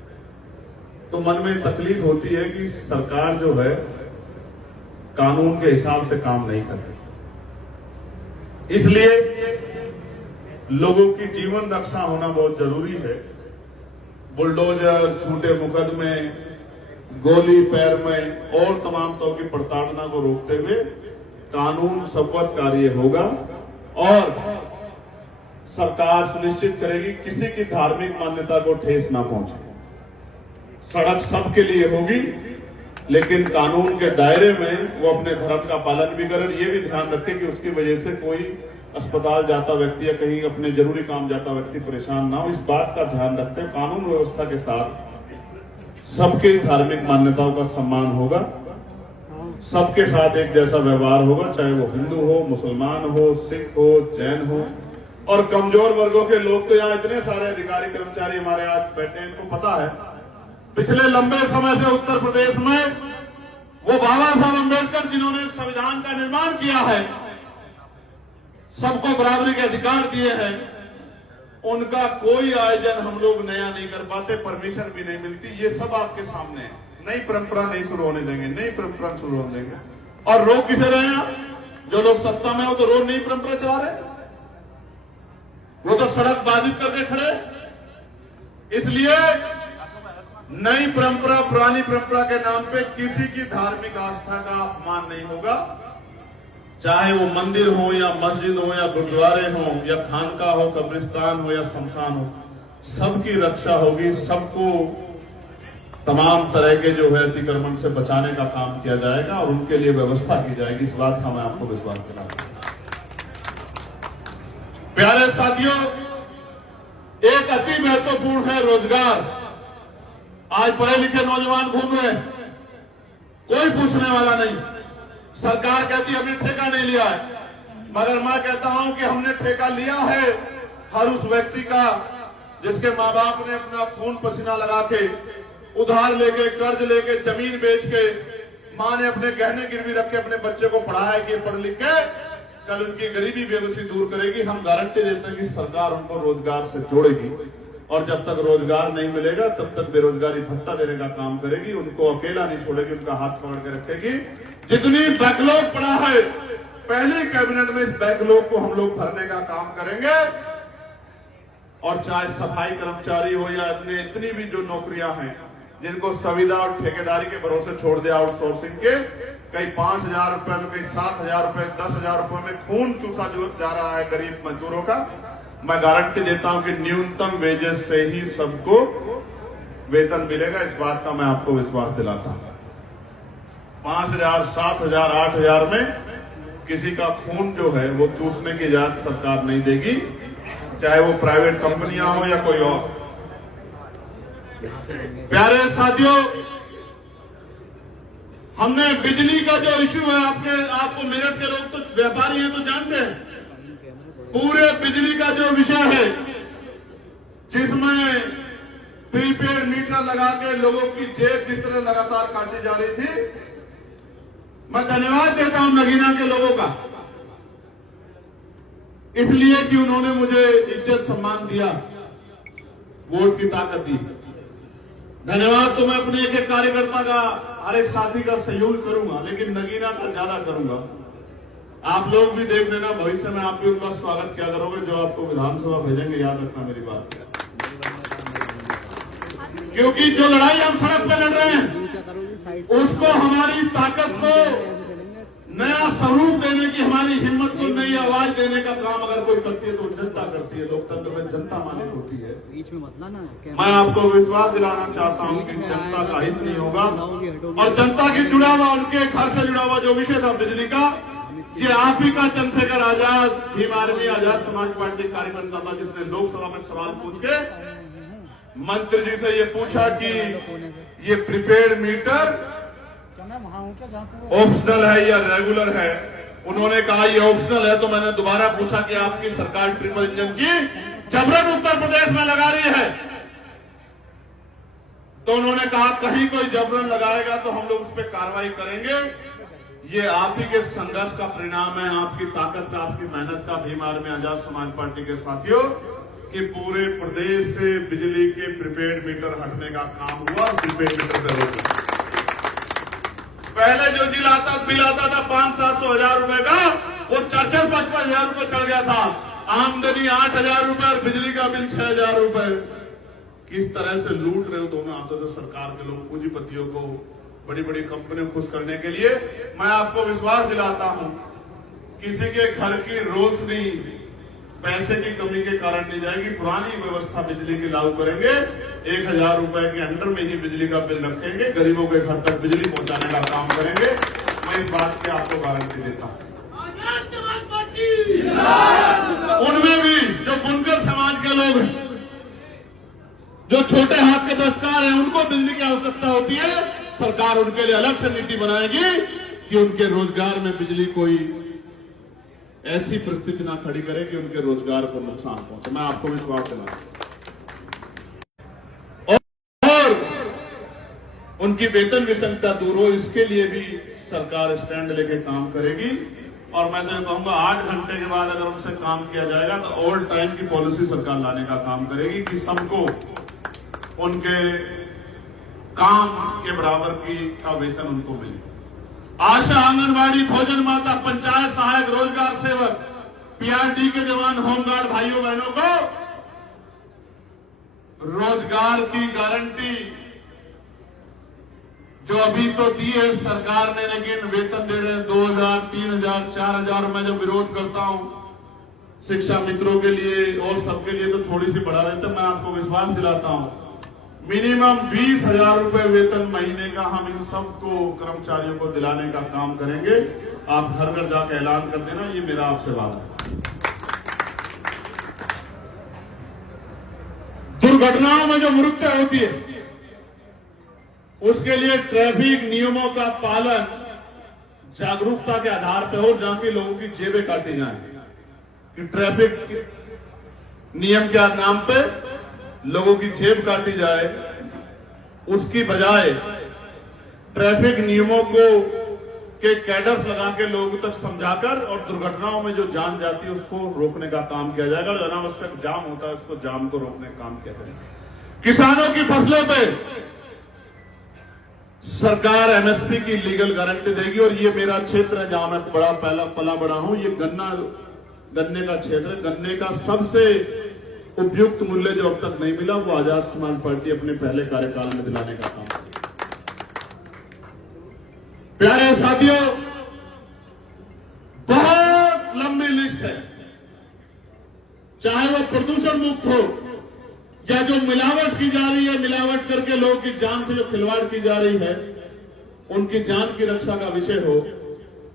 तो मन में तकलीफ होती है कि सरकार जो है कानून के हिसाब से काम नहीं कर रही। इसलिए लोगों की जीवन रक्षा होना बहुत जरूरी है। बुलडोजर, झूठे मुकदमे, गोली पैर में और तमाम तरह की प्रताड़ना को रोकते हुए कानून सबवत कार्य होगा और सरकार सुनिश्चित करेगी किसी की धार्मिक मान्यता को ठेस ना पहुंचे। सड़क सबके लिए होगी, लेकिन कानून के दायरे में वो अपने धर्म का पालन भी करें। ये भी ध्यान रखें कि उसकी वजह से कोई अस्पताल जाता व्यक्ति या कहीं अपने जरूरी काम जाता व्यक्ति परेशान ना हो। इस बात का ध्यान रखते हुए कानून व्यवस्था के साथ सबके धार्मिक मान्यताओं का सम्मान होगा, सबके साथ एक जैसा व्यवहार होगा, चाहे वो हिंदू हो, मुसलमान हो, सिख हो, जैन हो। और कमजोर वर्गों के लोग तो यहाँ इतने सारे अधिकारी कर्मचारी हमारे आज बैठे हैं, इनको पता है पिछले लंबे समय से उत्तर प्रदेश में वो बाबा साहब अम्बेडकर जिन्होंने संविधान का निर्माण किया है, सबको बराबरी के अधिकार दिए हैं, उनका कोई आयोजन हम लोग नया नहीं कर पाते, परमिशन भी नहीं मिलती। ये सब आपके सामने है। नई परंपरा नहीं शुरू होने देंगे, नई परंपरा शुरू होने देंगे। और रोक किसे रहे हैं? जो लोग सत्ता में हो तो रोज नई परंपरा चला रहे, वो तो सड़क बाधित करके खड़े। इसलिए नई परंपरा, पुरानी परंपरा के नाम पे किसी की धार्मिक आस्था का अपमान नहीं होगा, चाहे वो मंदिर हो या मस्जिद हो या गुरुद्वारे हो या खानका हो, कब्रिस्तान हो या शमशान हो, सबकी रक्षा होगी। सबको तमाम तरह के जो है अतिक्रमण से बचाने का काम किया जाएगा और उनके लिए व्यवस्था की जाएगी। इस बात का मैं आपको विश्वास दिलाता हूं। प्यारे साथियों, एक अति महत्वपूर्ण है रोजगार। आज पढ़े लिखे नौजवान घूम रहे हैं, कोई पूछने वाला नहीं। सरकार कहती हमने ठेका नहीं लिया है, मगर मैं कहता हूं कि हमने ठेका लिया है हर उस व्यक्ति का जिसके मां बाप ने अपना खून पसीना लगा के, उधार लेके, कर्ज लेके, जमीन बेच के, मां ने अपने गहने गिरवी रख के अपने बच्चे को पढ़ाया कि पढ़ लिख के कल उनकी गरीबी बेबसी दूर करेगी। हम गारंटी देते हैं कि सरकार उनको रोजगार से जोड़ेगी और जब तक रोजगार नहीं मिलेगा तब तक बेरोजगारी भत्ता देने का काम करेगी। उनको अकेला नहीं छोड़ेगी, उनका हाथ पकड़ के रखेगी। जितनी बैकलॉग पड़ा है, पहली कैबिनेट में इस बैकलॉग को हम लोग भरने का काम करेंगे। और चाहे सफाई कर्मचारी हो या इतनी भी जो नौकरियां हैं जिनको संविदा और ठेकेदारी के भरोसे छोड़ दिया आउटसोर्सिंग के, कहीं 5,000 रुपए में, कहीं 7,000 रुपए, 10,000 रुपए में खून चूसा जा रहा है गरीब मजदूरों का। मैं गारंटी देता हूं कि न्यूनतम वेजेस से ही सबको वेतन मिलेगा। इस बात का मैं आपको विश्वास दिलाता हूं। 5,000, 7,000, 8,000 में किसी का खून जो है वो चूसने की इजाजत सरकार नहीं देगी, चाहे वो प्राइवेट कंपनियां हो या कोई और। प्यारे साथियों, हमने बिजली का जो इश्यू है, आपको मेरठ के लोग तो व्यापारी हैं तो जानते हैं, पूरे बिजली का जो विषय है जिसमें प्रीपेड मीटर लगा के लोगों की जेब जिस तरह लगातार काटी जा रही थी, मैं धन्यवाद देता हूं नगीना के लोगों का, इसलिए कि उन्होंने मुझे इज्जत सम्मान दिया, वोट की ताकत दी। धन्यवाद तो मैं अपने एक एक कार्यकर्ता का, हर एक साथी का सहयोग करूंगा, लेकिन नगीना का ज्यादा करूंगा। आप लोग भी देख लेना, भविष्य में आप भी उनका स्वागत क्या करोगे जो आपको विधानसभा भेजेंगे, याद रखना मेरी बात। क्योंकि जो लड़ाई हम सड़क पे लड़ रहे हैं, उसको हमारी ताकत को नया स्वरूप देने की, हमारी हिम्मत को नई आवाज देने का काम अगर कोई करती है तो जनता करती है। लोकतंत्र में जनता मालिक होती है। बीच में मत लाना। मैं आपको विश्वास दिलाना चाहता हूं कि जनता का हित नहीं होगा और जनता की जुड़ा हुआ, उनके घर से जुड़ा हुआ जो विषय था बिजली का, ये आप ही का चंद्रशेखर आजाद, भीम आर्मी, आजाद समाज पार्टी कार्यकर्ता था जिसने लोकसभा में सवाल पूछ के मंत्री जी से ये पूछा कि ये प्रीपेड मीटर ऑप्शनल है या रेगुलर है। उन्होंने कहा ये ऑप्शनल है, तो मैंने दोबारा पूछा कि आपकी सरकार ट्रिपल इंजन की जबरन उत्तर प्रदेश में लगा रही है, तो उन्होंने कहा कहीं कोई जबरन लगाएगा तो हम लोग उस पर कार्रवाई करेंगे। ये आप ही के संघर्ष का परिणाम है, आपकी ताकत का, आपकी मेहनत का। भीम आर्मी आजाद समाज पार्टी के साथियों कि पूरे प्रदेश से बिजली के प्रीपेड मीटर हटने का काम हुआ और प्रीपेड मीटर पे रोक। पहले जो बिल आता था 500-700 हजार रुपए का, वो 4-4-5-5 हजार रुपए चढ़ गया था। आमदनी 8 हजार रुपए और बिजली का बिल 6 हजार रुपए। किस तरह से लूट रहे हो दोनों हाथों से सरकार के लोग पूंजीपतियों को, बड़ी बड़ी कंपनियों को खुश करने के लिए। मैं आपको विश्वास दिलाता हूं, किसी के घर की रोशनी पैसे की कमी के कारण नहीं जाएगी। पुरानी व्यवस्था बिजली की लागू करेंगे, 1000 रुपए के अंडर में ही बिजली का बिल रखेंगे, गरीबों के घर तक बिजली पहुंचाने का काम करेंगे। मैं इस बात की आपको गारंटी देता हूं। उनमें भी जो बुनकर समाज के लोग हैं, जो छोटे हाथ के दस्तकार हैं, उनको बिजली की आवश्यकता होती है। सरकार उनके लिए अलग से नीति बनाएगी कि उनके रोजगार में बिजली कोई ऐसी परिस्थिति ना खड़ी करे कि उनके रोजगार को नुकसान पहुंचे। मैं आपको विश्वास दिलाता हूं। और उनकी वेतन विषमता दूर हो, इसके लिए भी सरकार स्टैंड लेके काम करेगी। और मैं तो कहूंगा 8 घंटे के बाद अगर उनसे काम किया जाएगा तो ऑल टाइम की पॉलिसी सरकार लाने का काम करेगी कि सबको उनके काम के बराबर का वेतन उनको मिले। आशा, आंगनबाड़ी, भोजन माता, पंचायत सहायक, रोजगार सेवक, पीआरडी के जवान, होमगार्ड भाइयों बहनों को रोजगार की गारंटी जो अभी तो दी है सरकार ने, लेकिन वेतन दे रहे हैं 2000, 3000, 4000। मैं जब विरोध करता हूं शिक्षा मित्रों के लिए और सबके लिए तो थोड़ी सी बढ़ा देते। मैं आपको विश्वास दिलाता हूं, मिनिमम 20,000 रुपए वेतन महीने का हम इन सबको कर्मचारियों को दिलाने का काम करेंगे। आप घर घर जाकर ऐलान कर देना, ये मेरा आपसे वादा है। दुर्घटनाओं में जो मृत्यु होती है उसके लिए ट्रैफिक नियमों का पालन जागरूकता के आधार पर हो, जहां की लोगों की जेबें काटी जाएं। कि ट्रैफिक नियम के नाम पे लोगों की जेब काटी जाए, उसकी बजाय ट्रैफिक नियमों को के कैडर्स लगा के लोगों तक समझाकर और दुर्घटनाओं में जो जान जाती है उसको रोकने का काम किया जाएगा। जो अनावश्यक जाम होता है उसको जाम को रोकने का काम किया जाएगा। किसानों की फसलों पे सरकार एमएसपी की लीगल गारंटी देगी। और ये मेरा क्षेत्र है जहां मैं पला बड़ा हूं, ये गन्ने का क्षेत्र है। गन्ने का सबसे उपयुक्त मूल्य जो अब तक नहीं मिला वो आजाद समाज पार्टी अपने पहले कार्यकाल में दिलाने का काम करेगी। प्यारे साथियों, बहुत लंबी लिस्ट है, चाहे वो प्रदूषण मुक्त हो या जो मिलावट की जा रही है, मिलावट करके लोगों की जान से जो खिलवाड़ की जा रही है, उनकी जान की रक्षा का विषय हो,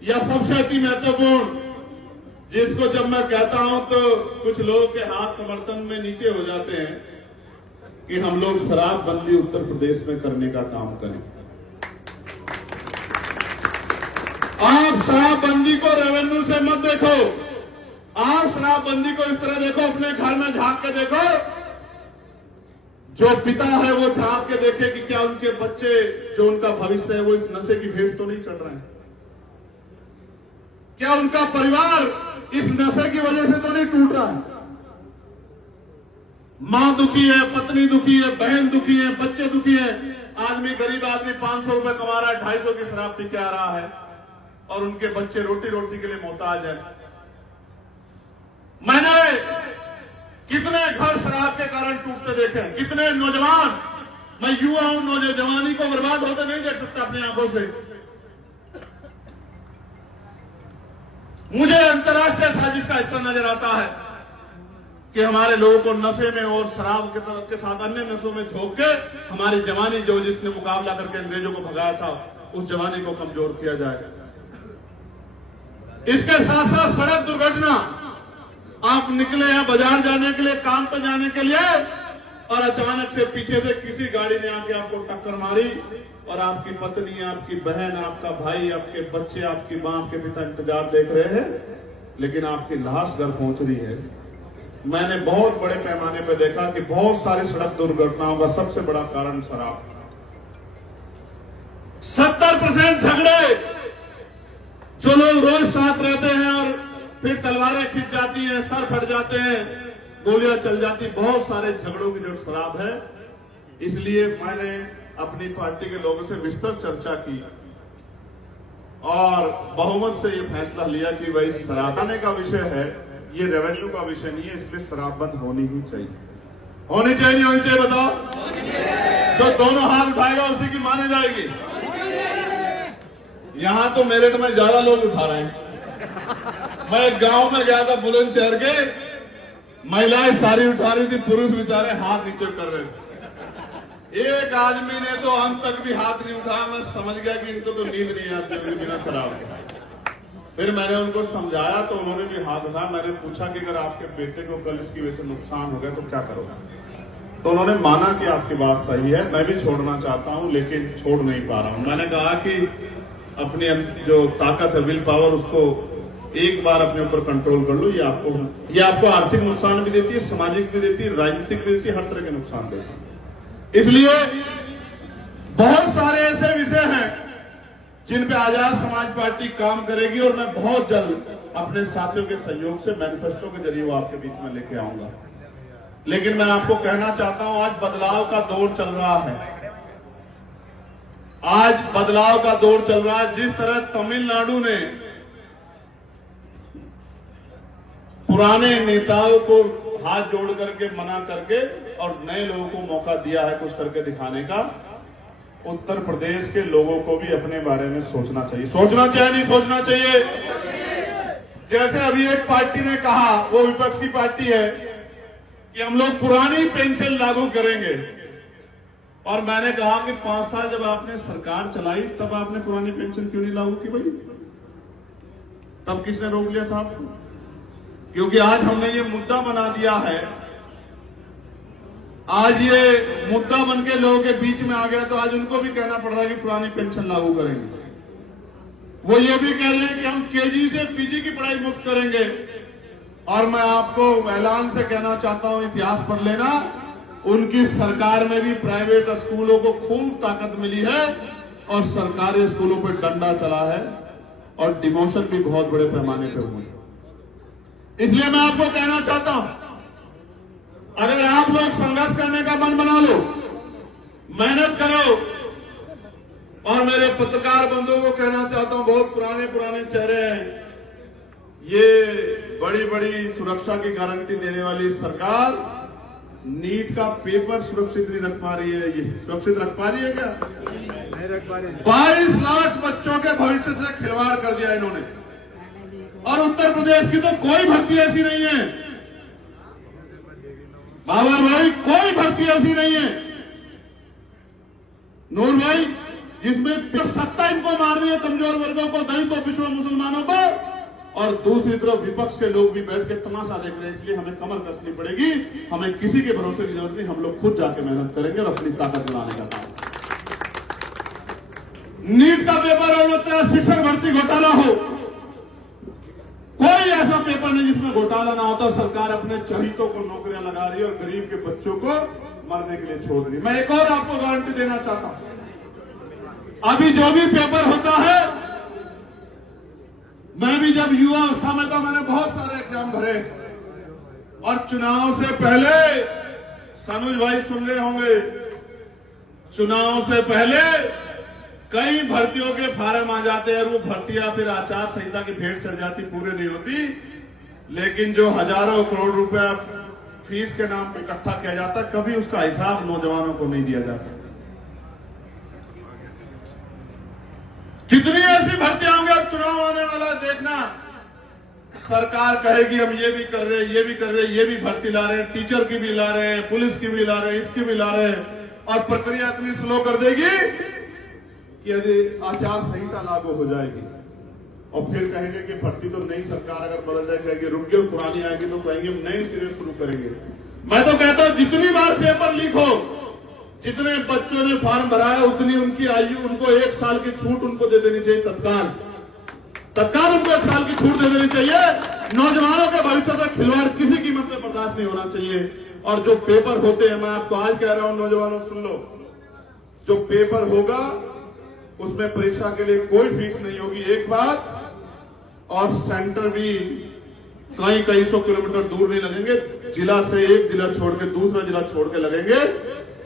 या सबसे अति महत्वपूर्ण जिसको जब मैं कहता हूं तो कुछ लोगों के हाथ समर्थन में नीचे हो जाते हैं कि हम लोग शराबबंदी उत्तर प्रदेश में करने का काम करें। आप शराबबंदी को रेवेन्यू से मत देखो, आप शराबबंदी को इस तरह देखो, अपने घर में झांक के देखो। जो पिता है वो झांक के देखे कि क्या उनके बच्चे, जो उनका भविष्य है, वो इस नशे की भेंट तो नहीं चढ़ रहे हैं। क्या उनका परिवार इस नशे की वजह से तो नहीं टूट रहा है। मां दुखी है, पत्नी दुखी है, बहन दुखी है, बच्चे दुखी है। आदमी, गरीब आदमी 500 रुपए कमा रहा है, 250 की शराब पी के आ रहा है और उनके बच्चे रोटी के लिए मोहताज है। मैंने कितने घर शराब के कारण टूटते देखे, कितने नौजवान, मैं युवा हूं, नौजवानी को बर्बाद होते नहीं देख सकता अपनी आंखों से। मुझे अंतर्राष्ट्रीय साजिश का हिस्सा नजर आता है कि हमारे लोगों को नशे में और शराब के साथ अन्य नशों में झोंक के हमारी जवानी, जो जिसने मुकाबला करके अंग्रेजों को भगाया था, उस जवानी को कमजोर किया जाए। इसके साथ साथ सड़क दुर्घटना, आप निकले हैं बाजार जाने के लिए, काम पर जाने के लिए, और अचानक से पीछे से किसी गाड़ी ने आके आपको टक्कर मारी और आपकी पत्नी, आपकी बहन, आपका भाई, आपके बच्चे, आपकी मां, आपके पिता इंतजार देख रहे हैं, लेकिन आपकी लाश घर पहुंच रही है। मैंने बहुत बड़े पैमाने पर देखा कि बहुत सारी सड़क दुर्घटनाओं का सबसे बड़ा कारण शराब। 70% झगड़े जो लोग रोज साथ रहते हैं और फिर तलवारें खिंच जाती हैं, सर फट जाते हैं, गोलियां चल जाती, बहुत सारे झगड़ों की जो शराब है। इसलिए मैंने अपनी पार्टी के लोगों से विस्तृत चर्चा की और बहुमत से ये फैसला लिया कि भाई शराब खाने का विषय है, ये रेवेन्यू का विषय नहीं है, इसलिए शराब बंद होनी ही चाहिए। होनी चाहिए नहीं होनी चाहिए बताओ? जो दोनों हाथ उठाएगा उसी की माने जाएगी। यहां तो मेरिट में ज्यादा लोग उठा रहे हैं। मैं एक गांव में गया था बुलंदशहर के, महिलाएं सारी उठा रही थी, पुरुष बेचारे हाथ नीचे कर रहे थे। एक आदमी ने तो अंत तक भी हाथ नहीं उठाया। मैं समझ गया कि इनको तो नींद नहीं आती होगी बिना शराब के। फिर मैंने उनको समझाया तो उन्होंने भी हाथ उठाया। मैंने पूछा कि अगर आपके बेटे को कल इसकी वजह से नुकसान हो गया तो क्या करोगे? तो उन्होंने माना कि आपकी बात सही है, मैं भी छोड़ना चाहता हूं लेकिन छोड़ नहीं पा रहा हूं। मैंने कहा कि अपनी जो ताकत है, विल पावर, उसको एक बार अपने ऊपर कंट्रोल कर लो। ये आपको आर्थिक नुकसान भी देती है, सामाजिक भी देती है, राजनीतिक भी देती है, हर तरह के नुकसान देती है। इसलिए बहुत सारे ऐसे विषय हैं जिन पे आजाद समाज पार्टी काम करेगी और मैं बहुत जल्द अपने साथियों के सहयोग से मैनिफेस्टो के जरिए वो आपके बीच में लेके आऊंगा। लेकिन मैं आपको कहना चाहता हूं, आज बदलाव का दौर चल रहा है। आज बदलाव का दौर चल रहा है। जिस तरह तमिलनाडु ने पुराने नेताओं को हाथ जोड़ करके मना करके और नए लोगों को मौका दिया है कुछ करके दिखाने का, उत्तर प्रदेश के लोगों को भी अपने बारे में सोचना चाहिए। सोचना चाहिए नहीं सोचना चाहिए? जैसे अभी एक पार्टी ने कहा, वो विपक्ष की पार्टी है, कि हम लोग पुरानी पेंशन लागू करेंगे। और मैंने कहा कि 5 साल जब आपने सरकार चलाई तब आपने पुरानी पेंशन क्यों नहीं लागू की भाई? तब किसने रोक लिया था आपको? क्योंकि आज हमने ये मुद्दा बना दिया है। आज ये मुद्दा बन के लोगों के बीच में आ गया तो आज उनको भी कहना पड़ रहा है कि पुरानी पेंशन लागू करेंगे। वो ये भी कह रहे हैं कि हम केजी से पीजी की पढ़ाई मुक्त करेंगे। और मैं आपको ऐलान से कहना चाहता हूं, इतिहास पढ़ लेना, उनकी सरकार में भी प्राइवेट स्कूलों को खूब ताकत मिली है और सरकारी स्कूलों पर डंडा चला है और डिमोशन भी बहुत बड़े पैमाने पर हुए। इसलिए मैं आपको कहना चाहता हूं, अगर आप लोग संघर्ष करने का मन बना लो, मेहनत करो। और मेरे पत्रकार बंधुओं को कहना चाहता हूं, बहुत पुराने पुराने चेहरे हैं, ये बड़ी बड़ी सुरक्षा की गारंटी देने वाली सरकार नीट का पेपर सुरक्षित नहीं रख पा रही है। ये सुरक्षित रख पा रही है क्या? नहीं रख पा रहे हैं। 22 लाख बच्चों के भविष्य से खिलवाड़ कर दिया इन्होंने। और उत्तर प्रदेश की तो कोई भर्ती ऐसी नहीं है बाबर भाई, कोई भर्ती ऐसी नहीं है नूर भाई, जिसमें सत्ता इनको मार रही है कमजोर वर्गों को, दलितों, पिछड़ों, मुसलमानों को, और दूसरी तरफ विपक्ष के लोग भी बैठ के तमाशा देख रहे हैं। इसलिए हमें कमर कसनी पड़ेगी। हमें किसी के भरोसे की जरूरत नहीं, हम लोग खुद जाके मेहनत करेंगे और अपनी ताकत बनाने का काम। नीट का पेपर और शिक्षक भर्ती घोटाला हो, कोई ऐसा पेपर नहीं जिसमें घोटाला ना होता। सरकार अपने चहितों को नौकरियां लगा रही है और गरीब के बच्चों को मरने के लिए छोड़ रही है। मैं एक और आपको गारंटी देना चाहता हूं, अभी जो भी पेपर होता है, मैं भी जब युवा अवस्था में था मैंने बहुत सारे एग्जाम भरे और चुनाव से पहले, सनुज भाई सुन रहे होंगे, चुनाव से पहले कई भर्तियों के फार्म आ जाते हैं। वो भर्तियां फिर आचार संहिता की भेंट चढ़ जाती, पूरे नहीं होती। लेकिन जो हजारों करोड़ रुपया फीस के नाम पर इकट्ठा किया जाता, कभी उसका हिसाब नौजवानों को नहीं दिया जाता। कितनी ऐसी भर्तियां होंगी, अब चुनाव आने वाला है, देखना। सरकार कहेगी हम ये भी कर रहे हैं, ये भी कर रहे हैं, ये भी भर्ती ला रहे हैं, टीचर की भी ला रहे हैं, पुलिस की भी ला रहे हैं, इसकी भी ला रहे हैं, और प्रक्रिया इतनी स्लो कर देगी कि यदि आचार संहिता लागू हो जाएगी और फिर कहेंगे कि भर्ती तो नई सरकार अगर बदल जाए, कहेंगे रुक गए, पुरानी आएगी तो कहेंगे हम नए सिरे शुरू करेंगे। मैं तो कहता हूं जितनी बार पेपर लीक हो, जितने बच्चों ने फॉर्म भरा है, उतनी उनकी आयु, उनको 1 साल की छूट उनको दे देनी चाहिए। तत्काल उनको 1 साल की छूट दे देनी चाहिए। नौजवानों के भविष्य में खिलवाड़ किसी कीमत में बर्दाश्त नहीं होना चाहिए। और जो पेपर होते हैं, मैं आपको आज कह रहा हूं, नौजवानों सुन लो, जो पेपर होगा उसमें परीक्षा के लिए कोई फीस नहीं होगी। एक बात, और सेंटर भी कई सौ किलोमीटर दूर नहीं लगेंगे। जिला से एक जिला छोड़ के दूसरा जिला छोड़ के लगेंगे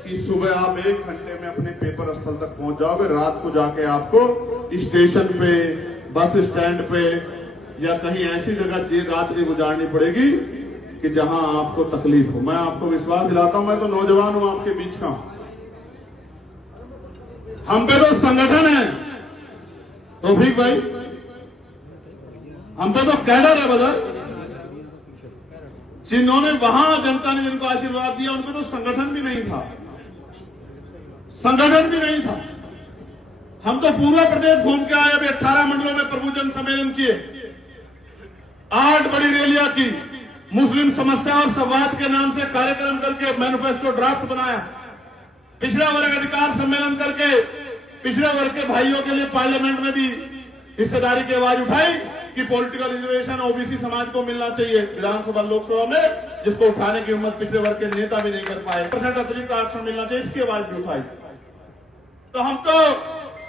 कि सुबह आप 1 घंटे में अपने पेपर स्थल तक पहुंच जाओगे, रात को जाके आपको स्टेशन पे, बस स्टैंड पे या कहीं ऐसी जगह रात्रि गुजारनी पड़ेगी कि जहां आपको तकलीफ हो। मैं आपको विश्वास दिलाता हूं, मैं तो नौजवान हूं, आपके बीच का हूं। हम पे तो संगठन है तौफीक भाई, हम पे तो कैडर है बदर। जिन्होंने वहां जनता ने जिनको आशीर्वाद दिया उनपे तो संगठन भी नहीं था, संगठन भी नहीं था। हम तो पूरा प्रदेश घूम के आए, अभी 18 मंडलों में प्रभुजन सम्मेलन किए, 8 बड़ी रैलियां की, मुस्लिम समस्या और संवाद के नाम से कार्यक्रम करके मैनिफेस्टो ड्राफ्ट बनाया, पिछड़ा वर्ग अधिकार सम्मेलन करके पिछड़े वर्ग के भाइयों के लिए पार्लियामेंट में भी हिस्सेदारी की आवाज उठाई कि पॉलिटिकल रिजर्वेशन ओबीसी समाज को मिलना चाहिए विधानसभा लोकसभा में, जिसको उठाने की हिम्मत पिछड़े वर्ग के नेता भी नहीं कर पाए। % अतिरिक्त आरक्षण मिलना चाहिए, इसकी आवाज भी उठाई। तो हम तो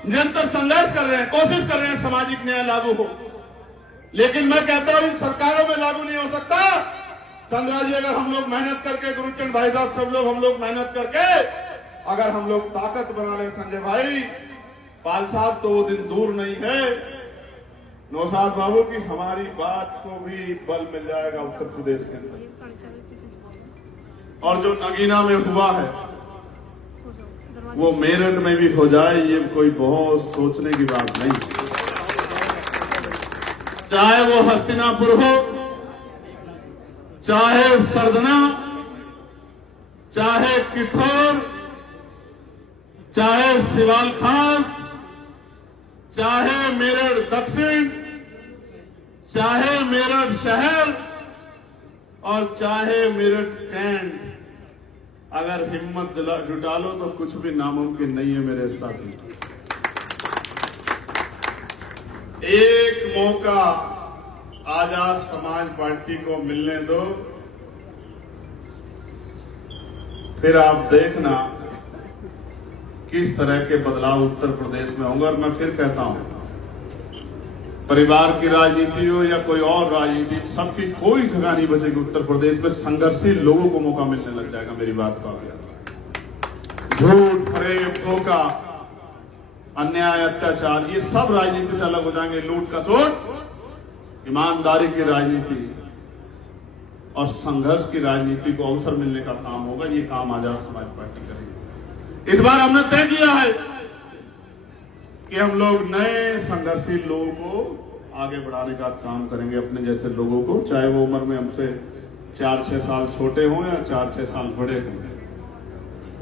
निरंतर संघर्ष कर रहे हैं, कोशिश कर रहे हैं सामाजिक न्याय लागू हो, लेकिन मैं कहता हूं इन सरकारों में लागू नहीं हो सकता। चंद्रा जी, अगर हम लोग मेहनत करके, गुरुचंद भाई साहब सब लोग हम लोग मेहनत करके अगर हम लोग ताकत बना ले, संजय भाई, पाल साहब, तो वो दिन दूर नहीं है नौशाद बाबू की हमारी बात को भी बल मिल जाएगा उत्तर प्रदेश के अंदर। और जो नगीना में हुआ है वो मेरठ में भी हो जाए, ये कोई बहुत सोचने की बात नहीं। चाहे वो हस्तिनापुर हो, चाहे सरदना, चाहे किठौर, चाहे सिवाल खास, चाहे मेरठ दक्षिण, चाहे मेरठ शहर और चाहे मेरठ कैंट, अगर हिम्मत जुटा लो तो कुछ भी नामुमकिन नहीं है मेरे साथी। एक मौका आजाद समाज पार्टी को मिलने दो, फिर आप देखना किस तरह के बदलाव उत्तर प्रदेश में होंगे। और मैं फिर कहता हूं, परिवार की राजनीति हो या कोई और राजनीति, सबकी कोई जगह नहीं बचेगी उत्तर प्रदेश में। संघर्षशील लोगों को मौका मिलने लग जाएगा, मेरी बात का झूठ, फरेब, धोखा, अन्याय, अत्याचार, ये सब राजनीति से अलग हो जाएंगे। लूट खसोट, ईमानदारी की राजनीति और संघर्ष की राजनीति को अवसर मिलने का काम होगा। ये काम आजाद समाज पार्टी करेगी। इस बार हमने तय किया है कि हम लोग नए संघर्षशील लोगों को आगे बढ़ाने का काम करेंगे, अपने जैसे लोगों को, चाहे वो उम्र में हमसे 4-6 साल छोटे हों या 4-6 साल बड़े हों।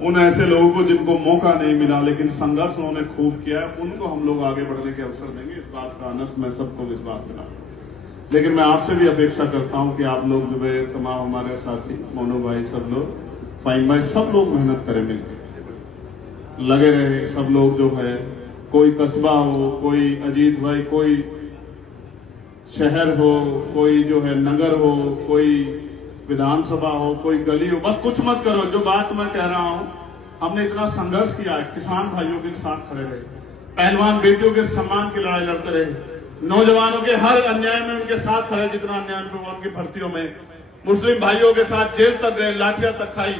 उन ऐसे लोगों को जिनको मौका नहीं मिला लेकिन संघर्ष उन्होंने खूब किया है, उनको हम लोग आगे बढ़ने के अवसर देंगे। इस बात का अनस मैं सबको विश्वास दिलाऊं। लेकिन मैं आपसे भी अपेक्षा करता हूं कि आप लोग जो है, तमाम हमारे साथी, मोनू भाई, सब लोग, फाइन भाई, सब लोग मेहनत करें, मिलकर लगे रहे। सब लोग जो है, कोई कस्बा हो, कोई अजीत भाई, कोई शहर हो, कोई जो है नगर हो, कोई विधानसभा हो, कोई गली हो, बस कुछ मत करो। जो बात मैं कह रहा हूं, हमने इतना संघर्ष किया है, किसान भाइयों के साथ खड़े रहे, पहलवान बेटियों के सम्मान की लड़ाई लड़ते रहे, नौजवानों के हर अन्याय में उनके साथ खड़े, जितना अन्याय हुआ उनकी भर्तियों में, मुस्लिम भाइयों के साथ जेल तक गए, लाठियां तक खाई,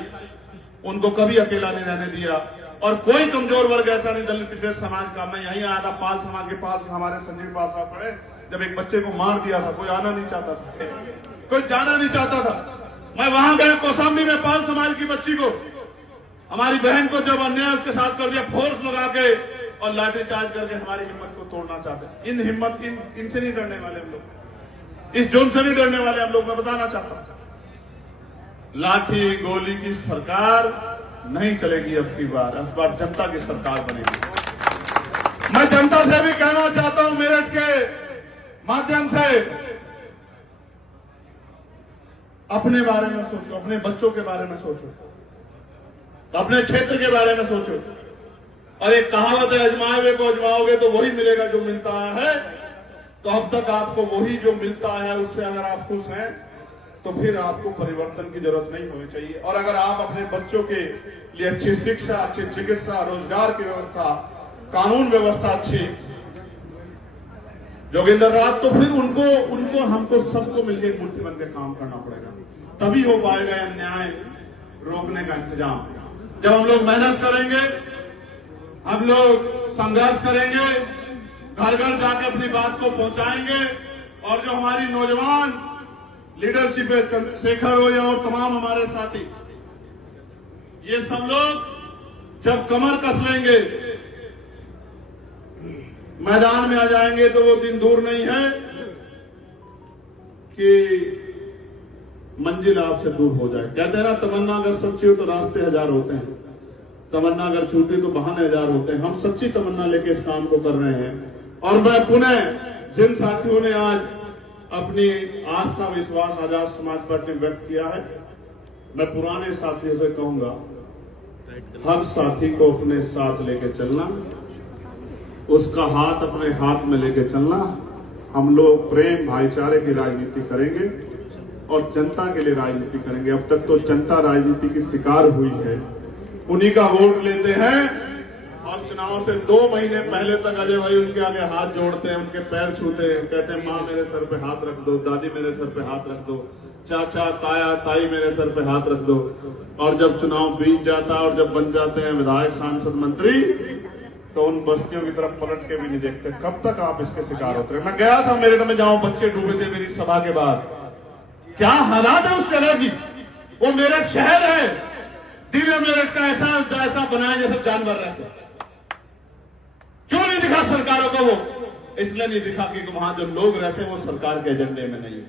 उनको कभी अकेला नहीं रहने दिया। और कोई कमजोर वर्ग ऐसा नहीं दलित पिछड़े समाज का। मैं यहीं आया था, पाल समाज के पास हमारे संजीव पाल साहब पड़े, जब एक बच्चे को मार दिया था, कोई आना नहीं चाहता था, कोई जाना नहीं चाहता था। मैं वहां गया कौशाम्बी में, पाल समाज की बच्ची को, हमारी बहन को जब अन्याय उसके साथ कर दिया, फोर्स लगा के और लाठी चार्ज करके हमारी हिम्मत को तोड़ना चाहते। इन हिम्मत इनसे नहीं डरने वाले हम लोग, इस जुर्म से नहीं डरने वाले हम लोग। मैं बताना चाहता हूं, लाठी गोली की सरकार नहीं चलेगी अब की बार। इस बार जनता की सरकार बनेगी। मैं जनता से भी कहना चाहता हूं, मेरठ के माध्यम से, अपने बारे में सोचो, अपने बच्चों के बारे में सोचो, अपने क्षेत्र के बारे में सोचो। और एक कहावत है, अजमाए हुए को अजमाओगे तो वही मिलेगा जो मिलता है। तो अब तक आपको वही जो मिलता है उससे अगर आप खुश हैं तो फिर आपको परिवर्तन की जरूरत नहीं होनी चाहिए। और अगर आप अपने बच्चों के लिए अच्छी शिक्षा, अच्छी चिकित्सा, रोजगार की व्यवस्था, कानून व्यवस्था अच्छी, जोगिंदर रात तो फिर उनको हमको सबको मिलकर मुट्ठी बन के काम करना पड़ेगा, तभी हो पाएगा अन्याय रोकने का इंतजाम। जब हम लोग मेहनत करेंगे, हम लोग संघर्ष करेंगे, घर घर जाके अपनी बात को पहुंचाएंगे, और जो हमारी नौजवान लीडरशिप है, चंद्रशेखर हो या और तमाम हमारे साथी, ये सब लोग जब कमर कस लेंगे, मैदान में आ जाएंगे, तो वो दिन दूर नहीं है कि मंजिल आपसे दूर हो जाए। कहते हैं ना, तमन्ना अगर सच्ची हो तो रास्ते हजार होते हैं, तमन्ना अगर झूठी तो बहाने हजार होते हैं। हम सच्ची तमन्ना लेके इस काम को कर रहे हैं, और मैं पुनः जिन साथियों ने आज अपनी आस्था विश्वास आजाद समाज पार्टी में व्यक्त किया है, मैं पुराने साथियों से कहूंगा, हर साथी को अपने साथ लेके चलना, उसका हाथ अपने हाथ में लेके चलना। हम लोग प्रेम भाईचारे की राजनीति करेंगे और जनता के लिए राजनीति करेंगे। अब तक तो जनता राजनीति की शिकार हुई है, उन्हीं का वोट लेते हैं, और चुनाव से 2 महीने पहले तक अजय भाई उनके आगे हाथ जोड़ते हैं, उनके पैर छूते हैं, कहते हैं माँ मेरे सर पे हाथ रख दो, दादी मेरे सर पे हाथ रख दो, चाचा ताया ताई मेरे सर पे हाथ रख दो। और जब चुनाव बीत जाता और जब बन जाते हैं विधायक सांसद मंत्री, तो उन बस्तियों की तरफ पलट के भी नहीं देखते। कब तक आप इसके शिकार होते रहे? मैं गया था मेरठ में, जहां बच्चे डूबे थे मेरी सभा के बाद, क्या हालात है उस जगह की। वो मेरठ शहर है, दिव्य मेरठ का ऐसा बनाया जैसे जानवर रहते। क्यों नहीं दिखा सरकारों को? वो इसलिए नहीं दिखा क्योंकि वहां जो लोग रहते हैं वो सरकार के एजेंडे में नहीं है।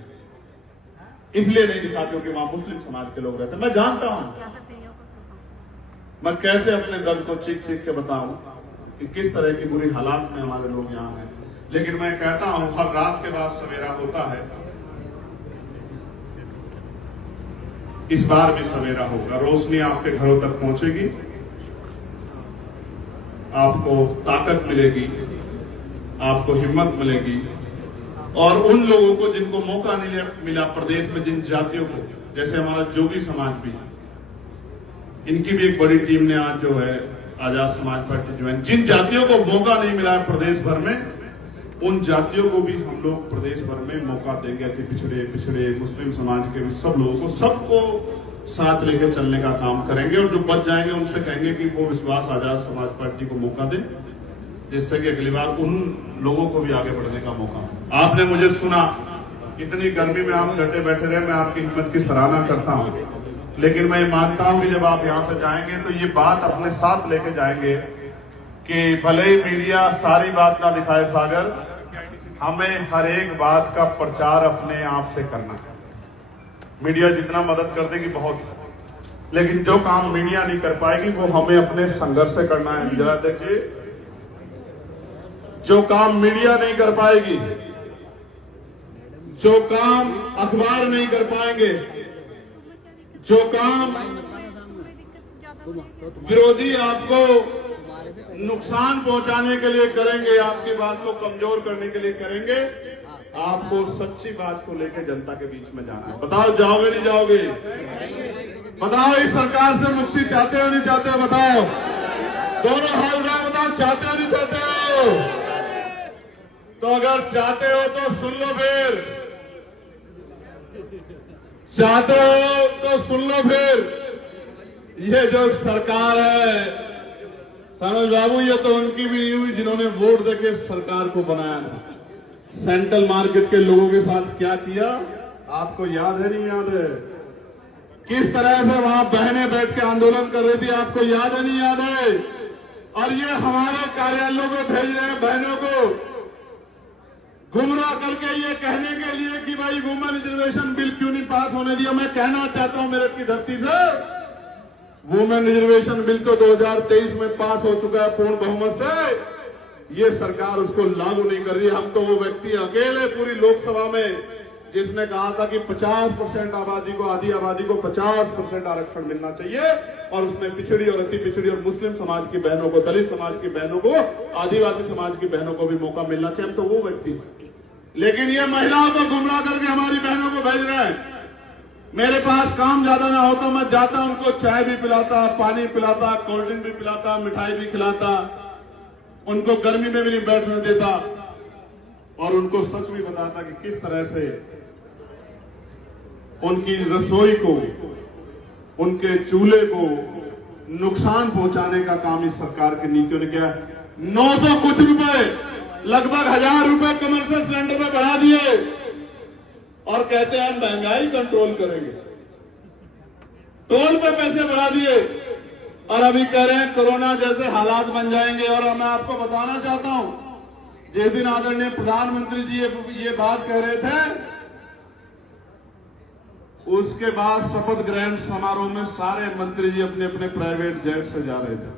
इसलिए नहीं दिखा क्योंकि वहां मुस्लिम समाज के लोग रहते हैं। मैं जानता हूं, मैं कैसे अपने दर्द को चीख चीख के बताऊं कि किस तरह की बुरी हालात में हमारे लोग यहां हैं। लेकिन मैं कहता हूं, हर रात के बाद सवेरा होता है, इस बार भी सवेरा होगा। रोशनी आपके घरों तक पहुंचेगी, आपको ताकत मिलेगी, आपको हिम्मत मिलेगी। और उन लोगों को जिनको मौका नहीं मिला प्रदेश में, जिन जातियों को, जैसे हमारा जोगी समाज भी, इनकी भी एक बड़ी टीम ने आज जो है आजाद समाज पार्टी ज्वाइन। जिन जातियों को मौका नहीं मिला है प्रदेश भर में, उन जातियों को भी हम लोग प्रदेश भर में मौका देंगे। अति पिछड़े मुस्लिम समाज के भी सब लोगों को, सबको साथ लेकर चलने का काम करेंगे। और जो बच जाएंगे उनसे कहेंगे कि वो विश्वास आजाद समाज पार्टी को मौका दे, जिससे कि अगली बार उन लोगों को भी आगे बढ़ने का मौका हो। आपने मुझे सुना, इतनी गर्मी में आप डटे बैठे रहे, मैं आपकी हिम्मत की सराहना करता हूं। लेकिन मैं मानता हूं कि जब आप यहां से जाएंगे तो ये बात अपने साथ लेके जाएंगे कि भले ही मीडिया सारी बात ना दिखाए सागर, हमें हर एक बात का प्रचार अपने आप से करना है। मीडिया जितना मदद कर देगी बहुत, लेकिन जो काम मीडिया नहीं कर पाएगी वो हमें अपने संघर्ष से करना है। जरा देखिए, जो काम मीडिया नहीं कर पाएगी, जो काम अखबार नहीं कर पाएंगे, जो काम विरोधी आपको नुकसान पहुंचाने के लिए करेंगे, आपकी बात को कमजोर करने के लिए करेंगे, आपको सच्ची बात को लेकर जनता के बीच में जाना है। बताओ, जाओगे नहीं जाओगे? बताओ, इस सरकार से मुक्ति चाहते हो नहीं चाहते हो? बताओ, दोनों हाल में बताओ, चाहते हो नहीं चाहते हो? तो अगर चाहते हो तो सुन लो, फिर चाहते हो तो सुन लो। फिर ये जो सरकार है सनोज बाबू, ये तो उनकी भी नहीं हुई जिन्होंने वोट देके सरकार को बनाया था। सेंट्रल मार्केट के लोगों के साथ क्या किया आपको याद है? नहीं याद है? किस तरह से वहां बहनें बैठ के आंदोलन कर रही थी, आपको याद है? नहीं याद है? और ये हमारे कार्यालयों में भेज रहे हैं बहनों को गुमराह करके, ये कहने के लिए कि भाई वुमेन रिजर्वेशन बिल क्यों नहीं पास होने दिया। मैं कहना चाहता हूं मेरठ की धरती से, वुमेन रिजर्वेशन बिल तो 2023 में पास हो चुका है पूर्ण बहुमत से। ये सरकार उसको लागू नहीं कर रही। हम तो वो व्यक्ति अकेले पूरी लोकसभा में जिसने कहा था कि 50% आबादी को, आधी आबादी को 50% आरक्षण मिलना चाहिए, और उसने पिछड़ी और अति पिछड़ी और मुस्लिम समाज की बहनों को, दलित समाज की बहनों को, आदिवासी समाज की बहनों को भी मौका मिलना चाहिए। हम तो वो व्यक्ति, लेकिन ये महिलाओं को गुमराह करके हमारी बहनों को भेज रहे हैं। मेरे पास काम ज्यादा ना होता, मैं जाता उनको चाय भी पिलाता, पानी पिलाता, कोल्ड ड्रिंक भी पिलाता, मिठाई भी खिलाता, उनको गर्मी में भी नहीं बैठने देता। और उनको सच भी बताता कि किस तरह से उनकी रसोई को, उनके चूल्हे को नुकसान पहुंचाने का काम इस सरकार की नीतियों ने किया। 900 कुछ रुपए, लगभग 1000 रुपए कमर्शियल सिलेंडर में बढ़ा दिए और कहते हैं हम महंगाई कंट्रोल करेंगे। टोल पे पैसे बढ़ा दिए और अभी कह रहे हैं कोरोना जैसे हालात बन जाएंगे। और मैं आपको बताना चाहता हूं, जिस दिन आदरणीय प्रधानमंत्री जी ये बात कह रहे थे, उसके बाद शपथ ग्रहण समारोह में सारे मंत्री जी अपने अपने प्राइवेट जेट से जा रहे थे।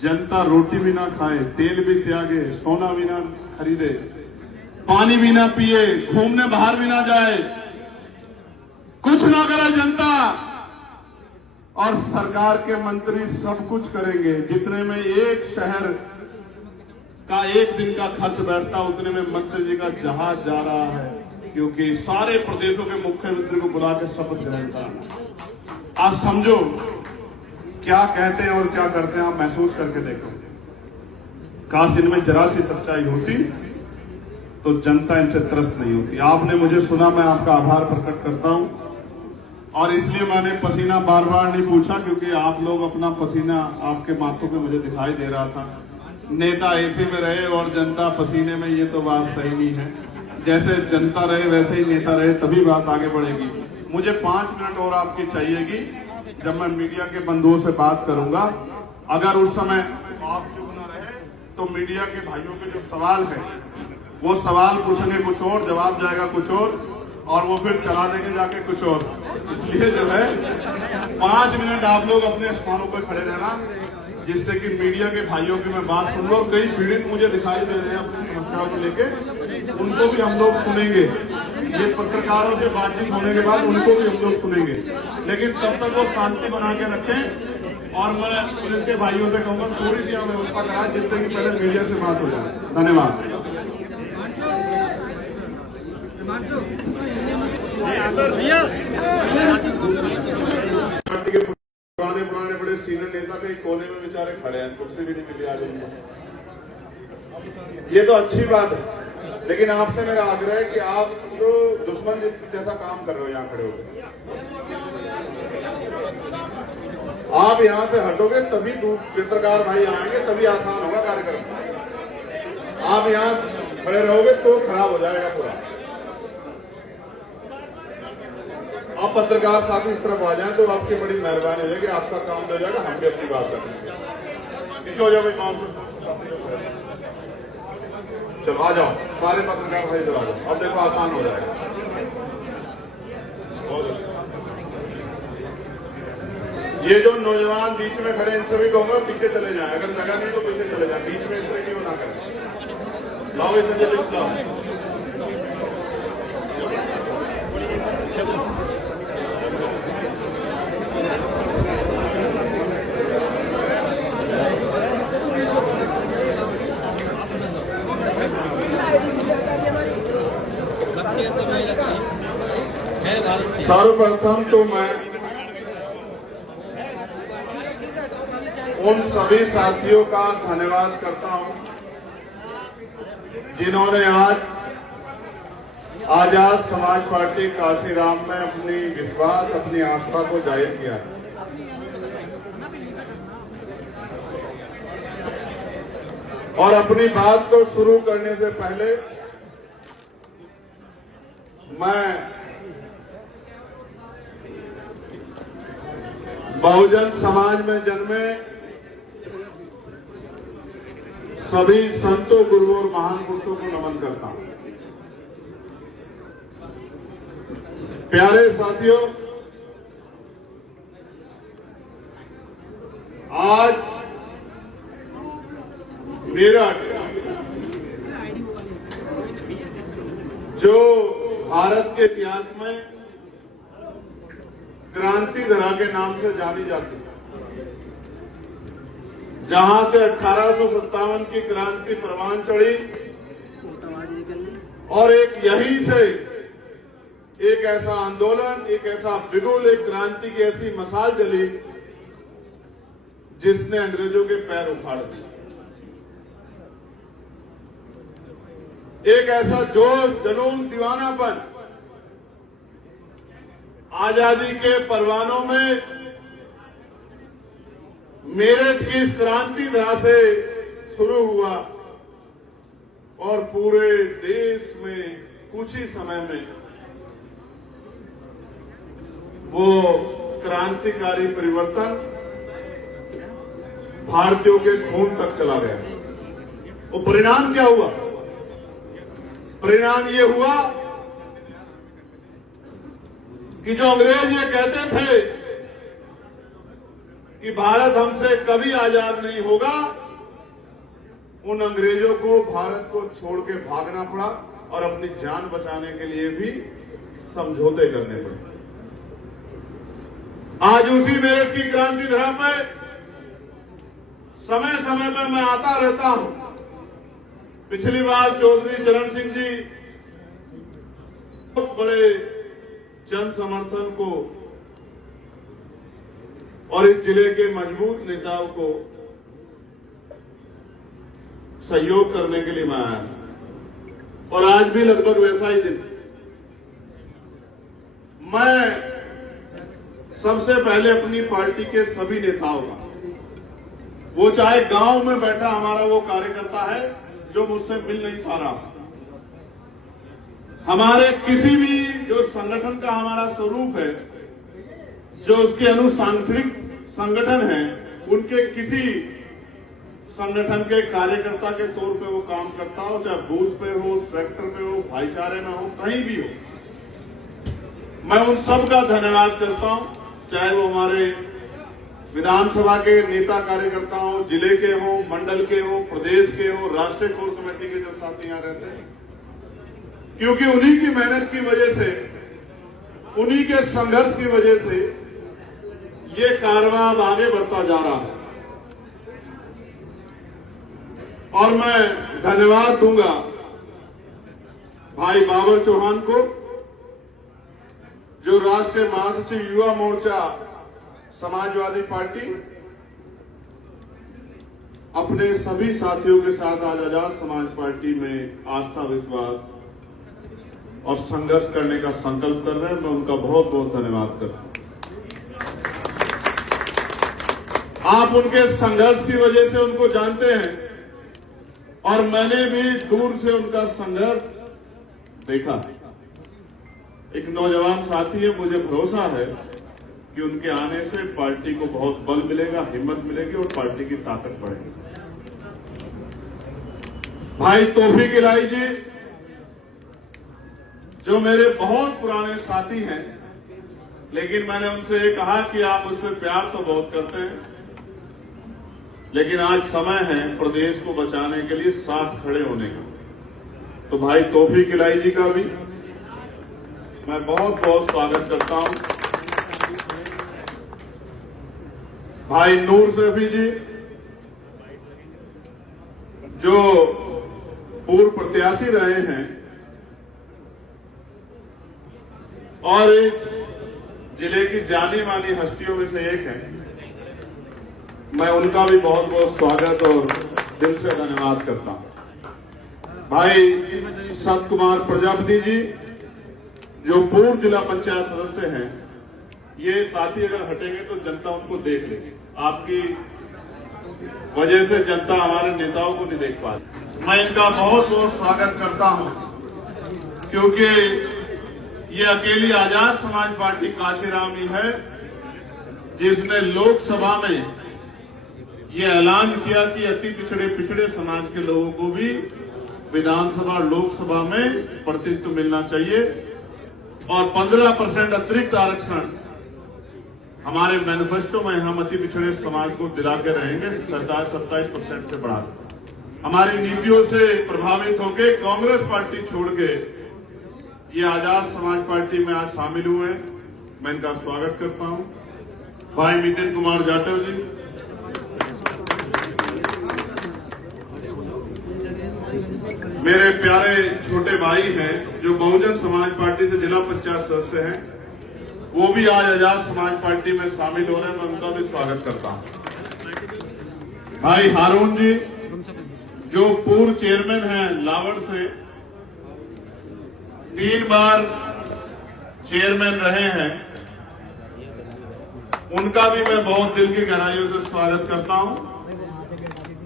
जनता रोटी भी ना खाए, तेल भी त्यागे, सोना भी ना खरीदे, पानी भी ना पिए, घूमने बाहर भी ना जाए, कुछ ना करे जनता। और सरकार के मंत्री सब कुछ करेंगे। जितने में एक शहर का एक दिन का खर्च बैठता, उतने में मंत्री जी का जहाज जा रहा है, क्योंकि सारे प्रदेशों के मुख्यमंत्री को बुला के शपथ ग्रहण कराना। आप समझो क्या कहते हैं और क्या करते हैं, आप महसूस करके देखो। काश इनमें जरा सी सच्चाई होती तो जनता इनसे त्रस्त नहीं होती। आपने मुझे सुना, मैं आपका आभार प्रकट करता हूं। और इसलिए मैंने पसीना बार बार नहीं पूछा, क्योंकि आप लोग अपना पसीना आपके माथों पे मुझे दिखाई दे रहा था। नेता एसी में रहे और जनता पसीने में, ये तो बात सही नहीं है। जैसे जनता रहे वैसे ही नेता रहे, तभी बात आगे बढ़ेगी। मुझे 5 मिनट और आपकी चाहिएगी, जब मैं मीडिया के बंधुओं से बात करूंगा। अगर उस समय आप चुप न रहे तो मीडिया के भाइयों के जो सवाल है, वो सवाल पूछेंगे कुछ और, जवाब जाएगा कुछ और वो फिर चला देंगे जाके कुछ और। इसलिए जो है 5 मिनट आप लोग अपने स्थानों पर खड़े रहना, जिससे कि मीडिया के भाइयों की मैं बात सुन लूं। और कई पीड़ित मुझे दिखाई दे रहे हैं अपनी समस्याओं को लेके, उनको भी हम लोग सुनेंगे। ये पत्रकारों से बातचीत होने के बाद उनको भी हम लोग सुनेंगे, लेकिन तब तक वो शांति बना के रखें। और मैं पुलिस के भाइयों से कहूंगा थोड़ी सी व्यवस्था कराएं, जिससे कि पहले मीडिया से बात हो जाए। धन्यवाद। पुराने बड़े सीनियर नेता कहीं कोने में बेचारे खड़े हैं, कुर्सी भी नहीं मिली आज उनको। ये तो अच्छी बात है, लेकिन आपसे मेरा आग्रह है कि आप तो दुश्मन जैसा काम कर रहे हो यहाँ खड़े होकर। आप यहाँ से हटोगे तभी पत्रकार भाई आएंगे, तभी आसान होगा कार्यक्रम। आप यहाँ खड़े रहोगे तो खराब हो जाएगा पूरा। आप पत्रकार साथी इस तरफ आ जाएं तो आपकी बड़ी मेहरबानी हो जाएगी, आपका काम हो जाएगा, हम भी अपनी बात करेंगे। पीछे हो जाओ भाई, 500 चलो आ जाओ, सारे पत्रकार भाई इधर आ जाओ। अब देखो आसान हो जाएगा। बहुत अच्छा। ये जो नौजवान बीच में खड़े, इनसे भी कहूंगा पीछे चले जाएं, अगर जगह नहीं तो पीछे चले जाएं, बीच में इसलिए क्यों ना करें। लाओ इसे लिस्ट लाओ। सर्वप्रथम तो मैं उन सभी साथियों का धन्यवाद करता हूं जिन्होंने आज आजाद समाज पार्टी काशीराम में अपनी विश्वास, अपनी आस्था को जाहिर किया है। और अपनी बात को शुरू करने से पहले मैं बहुजन समाज में जन्मे सभी संतों, गुरुओं और महान पुरुषों को नमन करता हूं। प्यारे साथियों, आज मेरठ जो भारत के इतिहास में क्रांति धरा के नाम से जानी जाती है, जहां से 1857 की क्रांति परवान चढ़ी और एक यहीं से एक ऐसा आंदोलन, एक ऐसा बिगुल, एक क्रांति की ऐसी मशाल जली जिसने अंग्रेजों के पैर उखाड़ दिए। एक ऐसा जोश, जुनून, दीवानापन आजादी के परवानों में मेरठ की इस क्रांति धरा से शुरू हुआ और पूरे देश में कुछ ही समय में वो क्रांतिकारी परिवर्तन भारतीयों के खून तक चला गया। वो परिणाम क्या हुआ? परिणाम ये हुआ कि जो अंग्रेज ये कहते थे कि भारत हमसे कभी आजाद नहीं होगा, उन अंग्रेजों को भारत को छोड़ के भागना पड़ा और अपनी जान बचाने के लिए भी समझौते करने पड़े। आज उसी मेरठ की क्रांति धरा पर समय समय पर मैं आता रहता हूं। पिछली बार चौधरी चरण सिंह जी बहुत बड़े जन समर्थन को और इस जिले के मजबूत नेताओं को सहयोग करने के लिए मैं आया और आज भी लगभग वैसा ही दिन। मैं सबसे पहले अपनी पार्टी के सभी नेताओं का, वो चाहे गांव में बैठा हमारा वो कार्यकर्ता है जो मुझसे मिल नहीं पा रहा, हमारे किसी भी जो संगठन का हमारा स्वरूप है, जो उसके अनुसांगठनिक संगठन है, उनके किसी संगठन के कार्यकर्ता के तौर पे वो काम करता हो, चाहे बूथ पे हो, सेक्टर पे हो, भाईचारे में हो, कहीं भी हो, मैं उन सब का धन्यवाद करता हूं। चाहे वो हमारे विधानसभा के नेता कार्यकर्ता हो, जिले के हो, मंडल के हो, प्रदेश के हो, राष्ट्रीय कोर कमेटी के जो साथी यहां रहते हैं, क्योंकि उन्हीं की मेहनत की वजह से, उन्हीं के संघर्ष की वजह से ये कारवां अब आगे बढ़ता जा रहा है। और मैं धन्यवाद दूंगा भाई बाबर चौहान को, जो राष्ट्रीय महासचिव युवा मोर्चा समाजवादी पार्टी अपने सभी साथियों के साथ आज आजाद समाज पार्टी में आस्था, विश्वास और संघर्ष करने का संकल्प कर रहे हैं। मैं उनका बहुत बहुत धन्यवाद करता हूं। आप उनके संघर्ष की वजह से उनको जानते हैं और मैंने भी दूर से उनका संघर्ष देखा। एक नौजवान साथी है, मुझे भरोसा है कि उनके आने से पार्टी को बहुत बल मिलेगा, हिम्मत मिलेगी और पार्टी की ताकत बढ़ेगी। भाई तौफीक इलाही जी, जो मेरे बहुत पुराने साथी हैं, लेकिन मैंने उनसे ये कहा कि आप मुझसे प्यार तो बहुत करते हैं, लेकिन आज समय है प्रदेश को बचाने के लिए साथ खड़े होने का। तो भाई तौफीक इलाही जी का भी मैं बहुत बहुत स्वागत करता हूं। भाई नूर सैफी जी, जो पूर्व प्रत्याशी रहे हैं और इस जिले की जानी मानी हस्तियों में से एक है, मैं उनका भी बहुत बहुत स्वागत और दिल से धन्यवाद करता हूं। भाई सत कुमार प्रजापति जी, जो पूर्व जिला पंचायत सदस्य हैं, ये साथी अगर हटेंगे तो जनता उनको देख लेगी। आपकी वजह से जनता हमारे नेताओं को नहीं देख पा रही। मैं इनका बहुत बहुत स्वागत करता हूं, क्योंकि ये अकेली आजाद समाज पार्टी काशीराम ही है जिसने लोकसभा में ये ऐलान किया कि अति पिछड़े समाज के लोगों को भी विधानसभा, लोकसभा में प्रतिनिधित्व मिलना चाहिए और 15% अतिरिक्त आरक्षण हमारे मैनिफेस्टो में हम अति पिछड़े समाज को दिला के रहेंगे, 27% से बढ़ा। हमारी नीतियों से प्रभावित होकर कांग्रेस पार्टी छोड़ के ये आजाद समाज पार्टी में आज शामिल हुए हैं, मैं इनका स्वागत करता हूं। भाई नितिन कुमार जाटव जी, मेरे प्यारे छोटे भाई हैं, जो बहुजन समाज पार्टी से जिला पंचायत सदस्य हैं, वो भी आज आजाद समाज पार्टी में शामिल हो रहे हैं, मैं उनका भी स्वागत करता हूं। भाई हारून जी, जो पूर्व चेयरमैन हैं लावड़ से 3 बार चेयरमैन रहे हैं, उनका भी मैं बहुत दिल की गहराइयों से स्वागत करता हूं।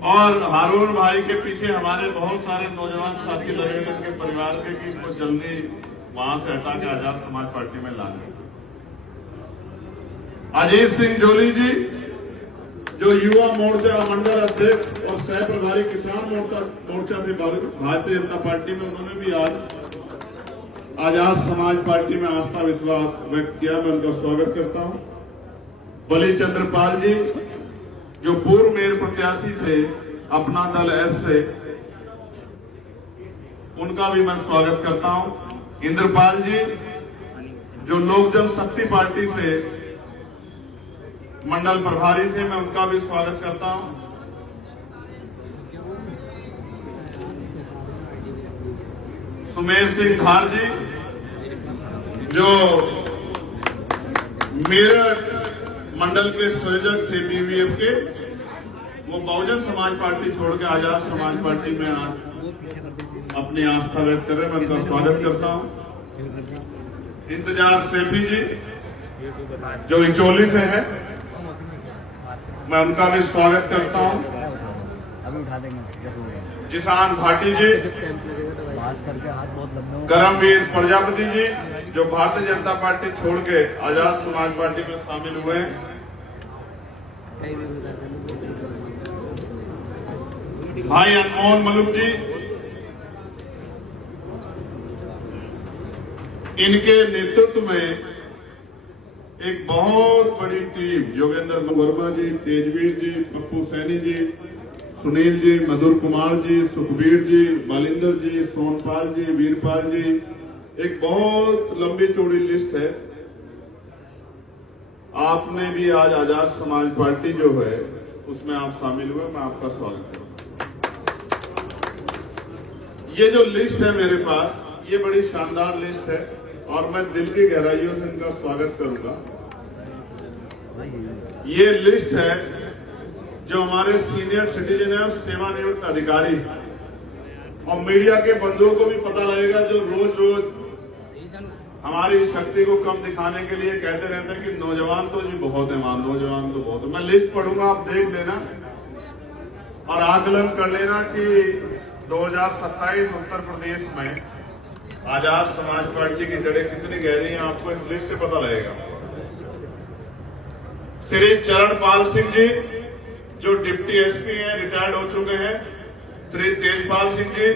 और हारून भाई के पीछे हमारे बहुत सारे नौजवान साथी लगे उनके परिवार के कि इनको जल्दी वहां से हटा के आजाद समाज पार्टी में लाने। अजीत सिंह जोली जी जो युवा मोर्चा मंडल अध्यक्ष और सह प्रभारी किसान मोर्चा थे भारतीय जनता पार्टी में, उन्होंने भी आज आजाद समाज पार्टी में आस्था विश्वास व्यक्त किया। मैं उनका स्वागत करता हूं। बली चंद्र पाल जी जो पूर्व मेयर प्रत्याशी थे अपना दल एस से, उनका भी मैं स्वागत करता हूं। इंद्रपाल जी जो लोक जनशक्ति पार्टी से मंडल प्रभारी थे, मैं उनका भी स्वागत करता हूं। सुमेर सिंह धार जी जो मेरठ मंडल के संयोजक थे बीवीएफ के, वो बहुजन समाज पार्टी छोड़ के आजाद समाज पार्टी में अपनी आस्था व्यक्त कर रहे हैं। मैं उनका स्वागत करता हूं। इंतजार सेठी जी जो इचोली से है, मैं उनका भी स्वागत करता हूं। जिसान भाटी जी, करमवीर प्रजापति जी जो भारतीय जनता पार्टी छोड़ के आजाद समाज पार्टी में शामिल हुए हैं। भाई अनमोल मलुक जी, इनके नेतृत्व में एक बहुत बड़ी टीम योगेंद्र वर्मा जी, तेजवीर जी, पप्पू सैनी जी, सुनील जी, मधुर कुमार जी, सुखबीर जी, बालिंदर जी, सोनपाल जी, वीरपाल जी, एक बहुत लंबी चौड़ी लिस्ट है। आपने भी आज आजाद समाज पार्टी जो है उसमें आप शामिल हुए, मैं आपका स्वागत करूंगा। ये जो लिस्ट है मेरे पास, ये बड़ी शानदार लिस्ट है और मैं दिल की गहराइयों से इनका स्वागत करूंगा। ये लिस्ट है जो हमारे सीनियर सिटीजन है और सेवानिवृत्त अधिकारी, और मीडिया के बंधुओं को भी पता लगेगा जो रोज रोज हमारी शक्ति को कम दिखाने के लिए कहते रहते हैं कि नौजवान तो जी बहुत है, वहां नौजवान तो बहुत है। मैं लिस्ट पढ़ूंगा, आप देख लेना और आकलन कर लेना कि 2027 उत्तर प्रदेश में आजाद समाज पार्टी की जड़ें कितनी गहरी हैं, आपको इस लिस्ट से पता लगेगा। श्री चरणपाल सिंह जी जो डिप्टी एसपी हैं, रिटायर्ड हो चुके हैं। श्री तेजपाल सिंह जी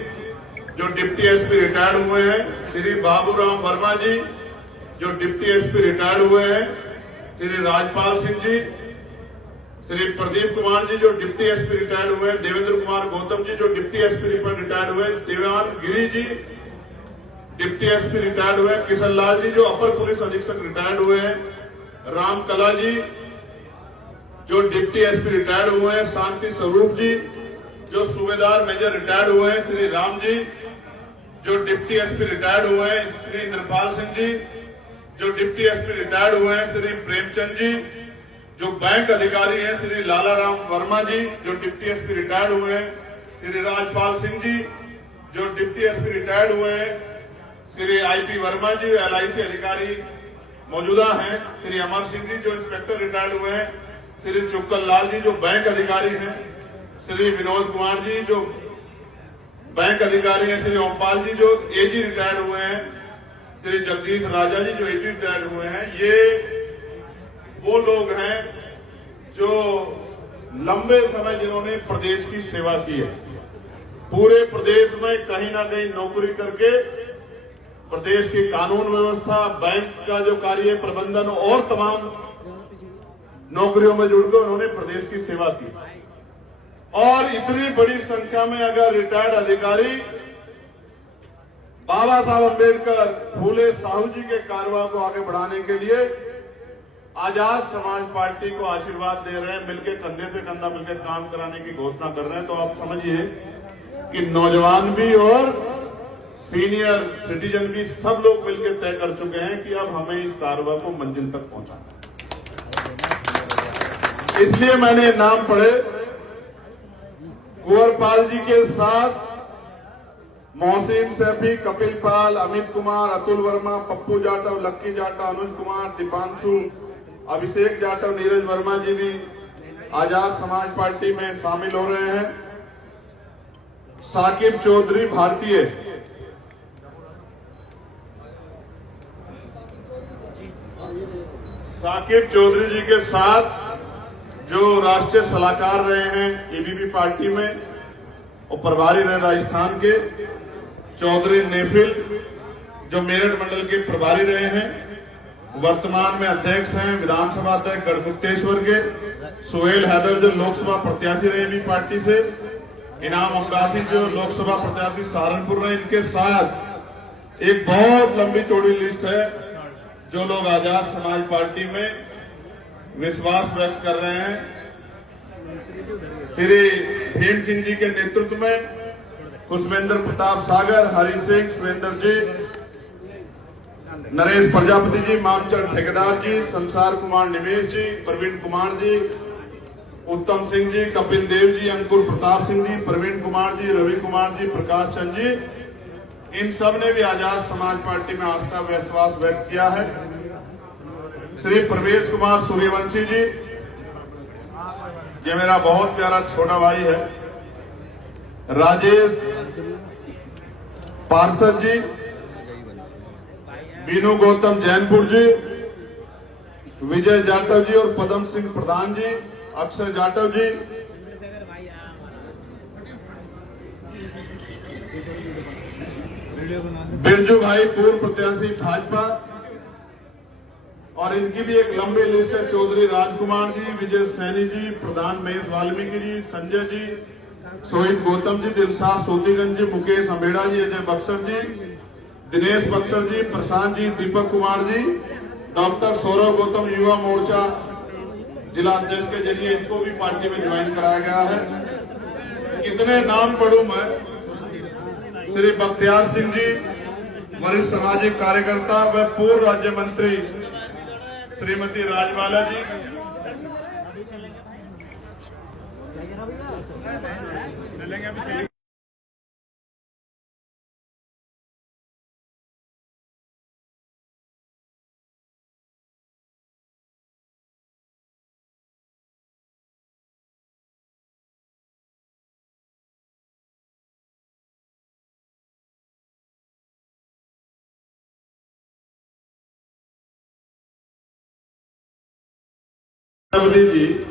जो डिप्टी एसपी रिटायर्ड हुए हैं। श्री बाबूराम वर्मा जी जो डिप्टी एसपी रिटायर्ड हुए हैं। श्री राजपाल सिंह जी, श्री प्रदीप कुमार जी जो डिप्टी एसपी रिटायर्ड हुए हैं। देवेंद्र कुमार गौतम जी जो डिप्टी एसपी पर रिटायर्ड हुए। देवान Giri ji deputy SP retired हुए। किशन लाल जी जो अपर पुलिस अधीक्षक रिटायर्ड हुए हैं। राम कला जी जो डिप्टी एसपी रिटायर्ड हुए हैं। शांति स्वरूप जी जो सूबेदार मेजर रिटायर्ड हुए हैं। श्री राम जी जो डिप्टी एसपी रिटायर्ड हुए हैं। श्री इंद्रपाल सिंह जी जो डिप्टी एसपी रिटायर्ड हुए हैं। श्री प्रेमचंद जी जो बैंक अधिकारी हैं। श्री लालाराम वर्मा जी जो डिप्टी एसपी रिटायर्ड हुए हैं। श्री राजपाल सिंह जी जो डिप्टी एसपी रिटायर्ड हुए हैं। श्री आईपी वर्मा जी एलआईसी अधिकारी मौजूदा हैं। श्री अमर सिंह जी जो इंस्पेक्टर रिटायर्ड हुए हैं। श्री चुक्कल लाल जी जो बैंक अधिकारी हैं। श्री विनोद कुमार जी जो बैंक अधिकारी हैं। श्री ओमपाल जी जो एजी रिटायर्ड हुए हैं। श्री जगदीश राजा जी जो एजी रिटायर्ड हुए हैं। ये वो लोग हैं जो लंबे समय जिन्होंने प्रदेश की सेवा की है। पूरे प्रदेश में कहीं ना कहीं नौकरी करके प्रदेश की कानून व्यवस्था, बैंक का जो कार्य प्रबंधन और तमाम नौकरियों में जुड़कर उन्होंने प्रदेश की सेवा की। और इतनी बड़ी संख्या में अगर रिटायर्ड अधिकारी बाबा साहब अम्बेडकर, फूले साहू जी के कारवा को आगे बढ़ाने के लिए आजाद समाज पार्टी को आशीर्वाद दे रहे हैं, मिलकर कंधे से कंधा मिलकर काम कराने की घोषणा कर रहे हैं, तो आप समझिए कि नौजवान भी और सीनियर सिटीजन भी सब लोग मिलकर तय कर चुके हैं कि अब हमें इस कारवा को मंजिल तक पहुंचाना है। इसलिए मैंने नाम पढ़े। कुंवरपाल जी के साथ मोहसिन सैफी, कपिल पाल, अमित कुमार, अतुल वर्मा, पप्पू जाटव, लक्की जाटव, अनुज कुमार, दीपांशु, अभिषेक जाटव, नीरज वर्मा जी भी आजाद समाज पार्टी में शामिल हो रहे हैं। साकिब चौधरी भारतीय, साकिब चौधरी जी के साथ जो राष्ट्रीय सलाहकार रहे हैं एबीपी पार्टी में और प्रभारी रहे राजस्थान के, चौधरी नेफिल जो मेरठ मंडल के प्रभारी रहे हैं, वर्तमान में अध्यक्ष हैं विधानसभा अध्यक्ष गढ़मुक्तेश्वर के, सुहेल हैदर जो लोकसभा प्रत्याशी रहे भी पार्टी से, इनाम अब्बासी जो लोकसभा प्रत्याशी सहारनपुर रहे, इनके साथ एक बहुत लंबी चौड़ी लिस्ट है जो लोग आजाद समाज पार्टी में विश्वास व्यक्त कर रहे हैं। श्री भीम सिंह जी के नेतृत्व में खुशवेंद्र प्रताप सागर, हरि सिंह, सुरेंद्र जी, नरेश प्रजापति जी, मामचंद ठेकेदार जी, संसार कुमार निवेश जी, प्रवीण कुमार जी, उत्तम सिंह जी, कपिल देव जी, अंकुर प्रताप सिंह जी, प्रवीण कुमार जी, रवि कुमार जी, प्रकाश चंद जी, इन सब ने भी आजाद समाज पार्टी में आस्था विश्वास व्यक्त किया है। श्री प्रवेश कुमार सूर्यवंशी जी, ये मेरा बहुत प्यारा छोटा भाई है। राजेश पार्षद जी, बीनू गौतम जैनपुर जी, विजय जाटव जी और पदम सिंह प्रधान जी, अक्षय जाटव जी, बिरजू भाई पूर्व प्रत्याशी भाजपा, और इनकी भी एक लंबी लिस्ट है। चौधरी राजकुमार जी, विजय सैनी जी, प्रधान महेश वाल्मीकि जी, संजय जी, सोहित गौतम जी, दिलशाद सोतीगंज जी, मुकेश अमेड़ा जी, अजय बक्सर जी, दिनेश बक्सर जी, प्रशांत जी, दीपक कुमार जी, डॉक्टर सौरभ गौतम युवा मोर्चा जिला अध्यक्ष के जरिए इनको भी पार्टी में ज्वाइन कराया गया है। कितने नाम पढ़ूं मैं। श्री बख्तियार सिंह जी, वरिष्ठ सामाजिक कार्यकर्ता व पूर्व राज्य मंत्री श्रीमती राजबाला जी, चलेंगे अभी चलेंगे। जी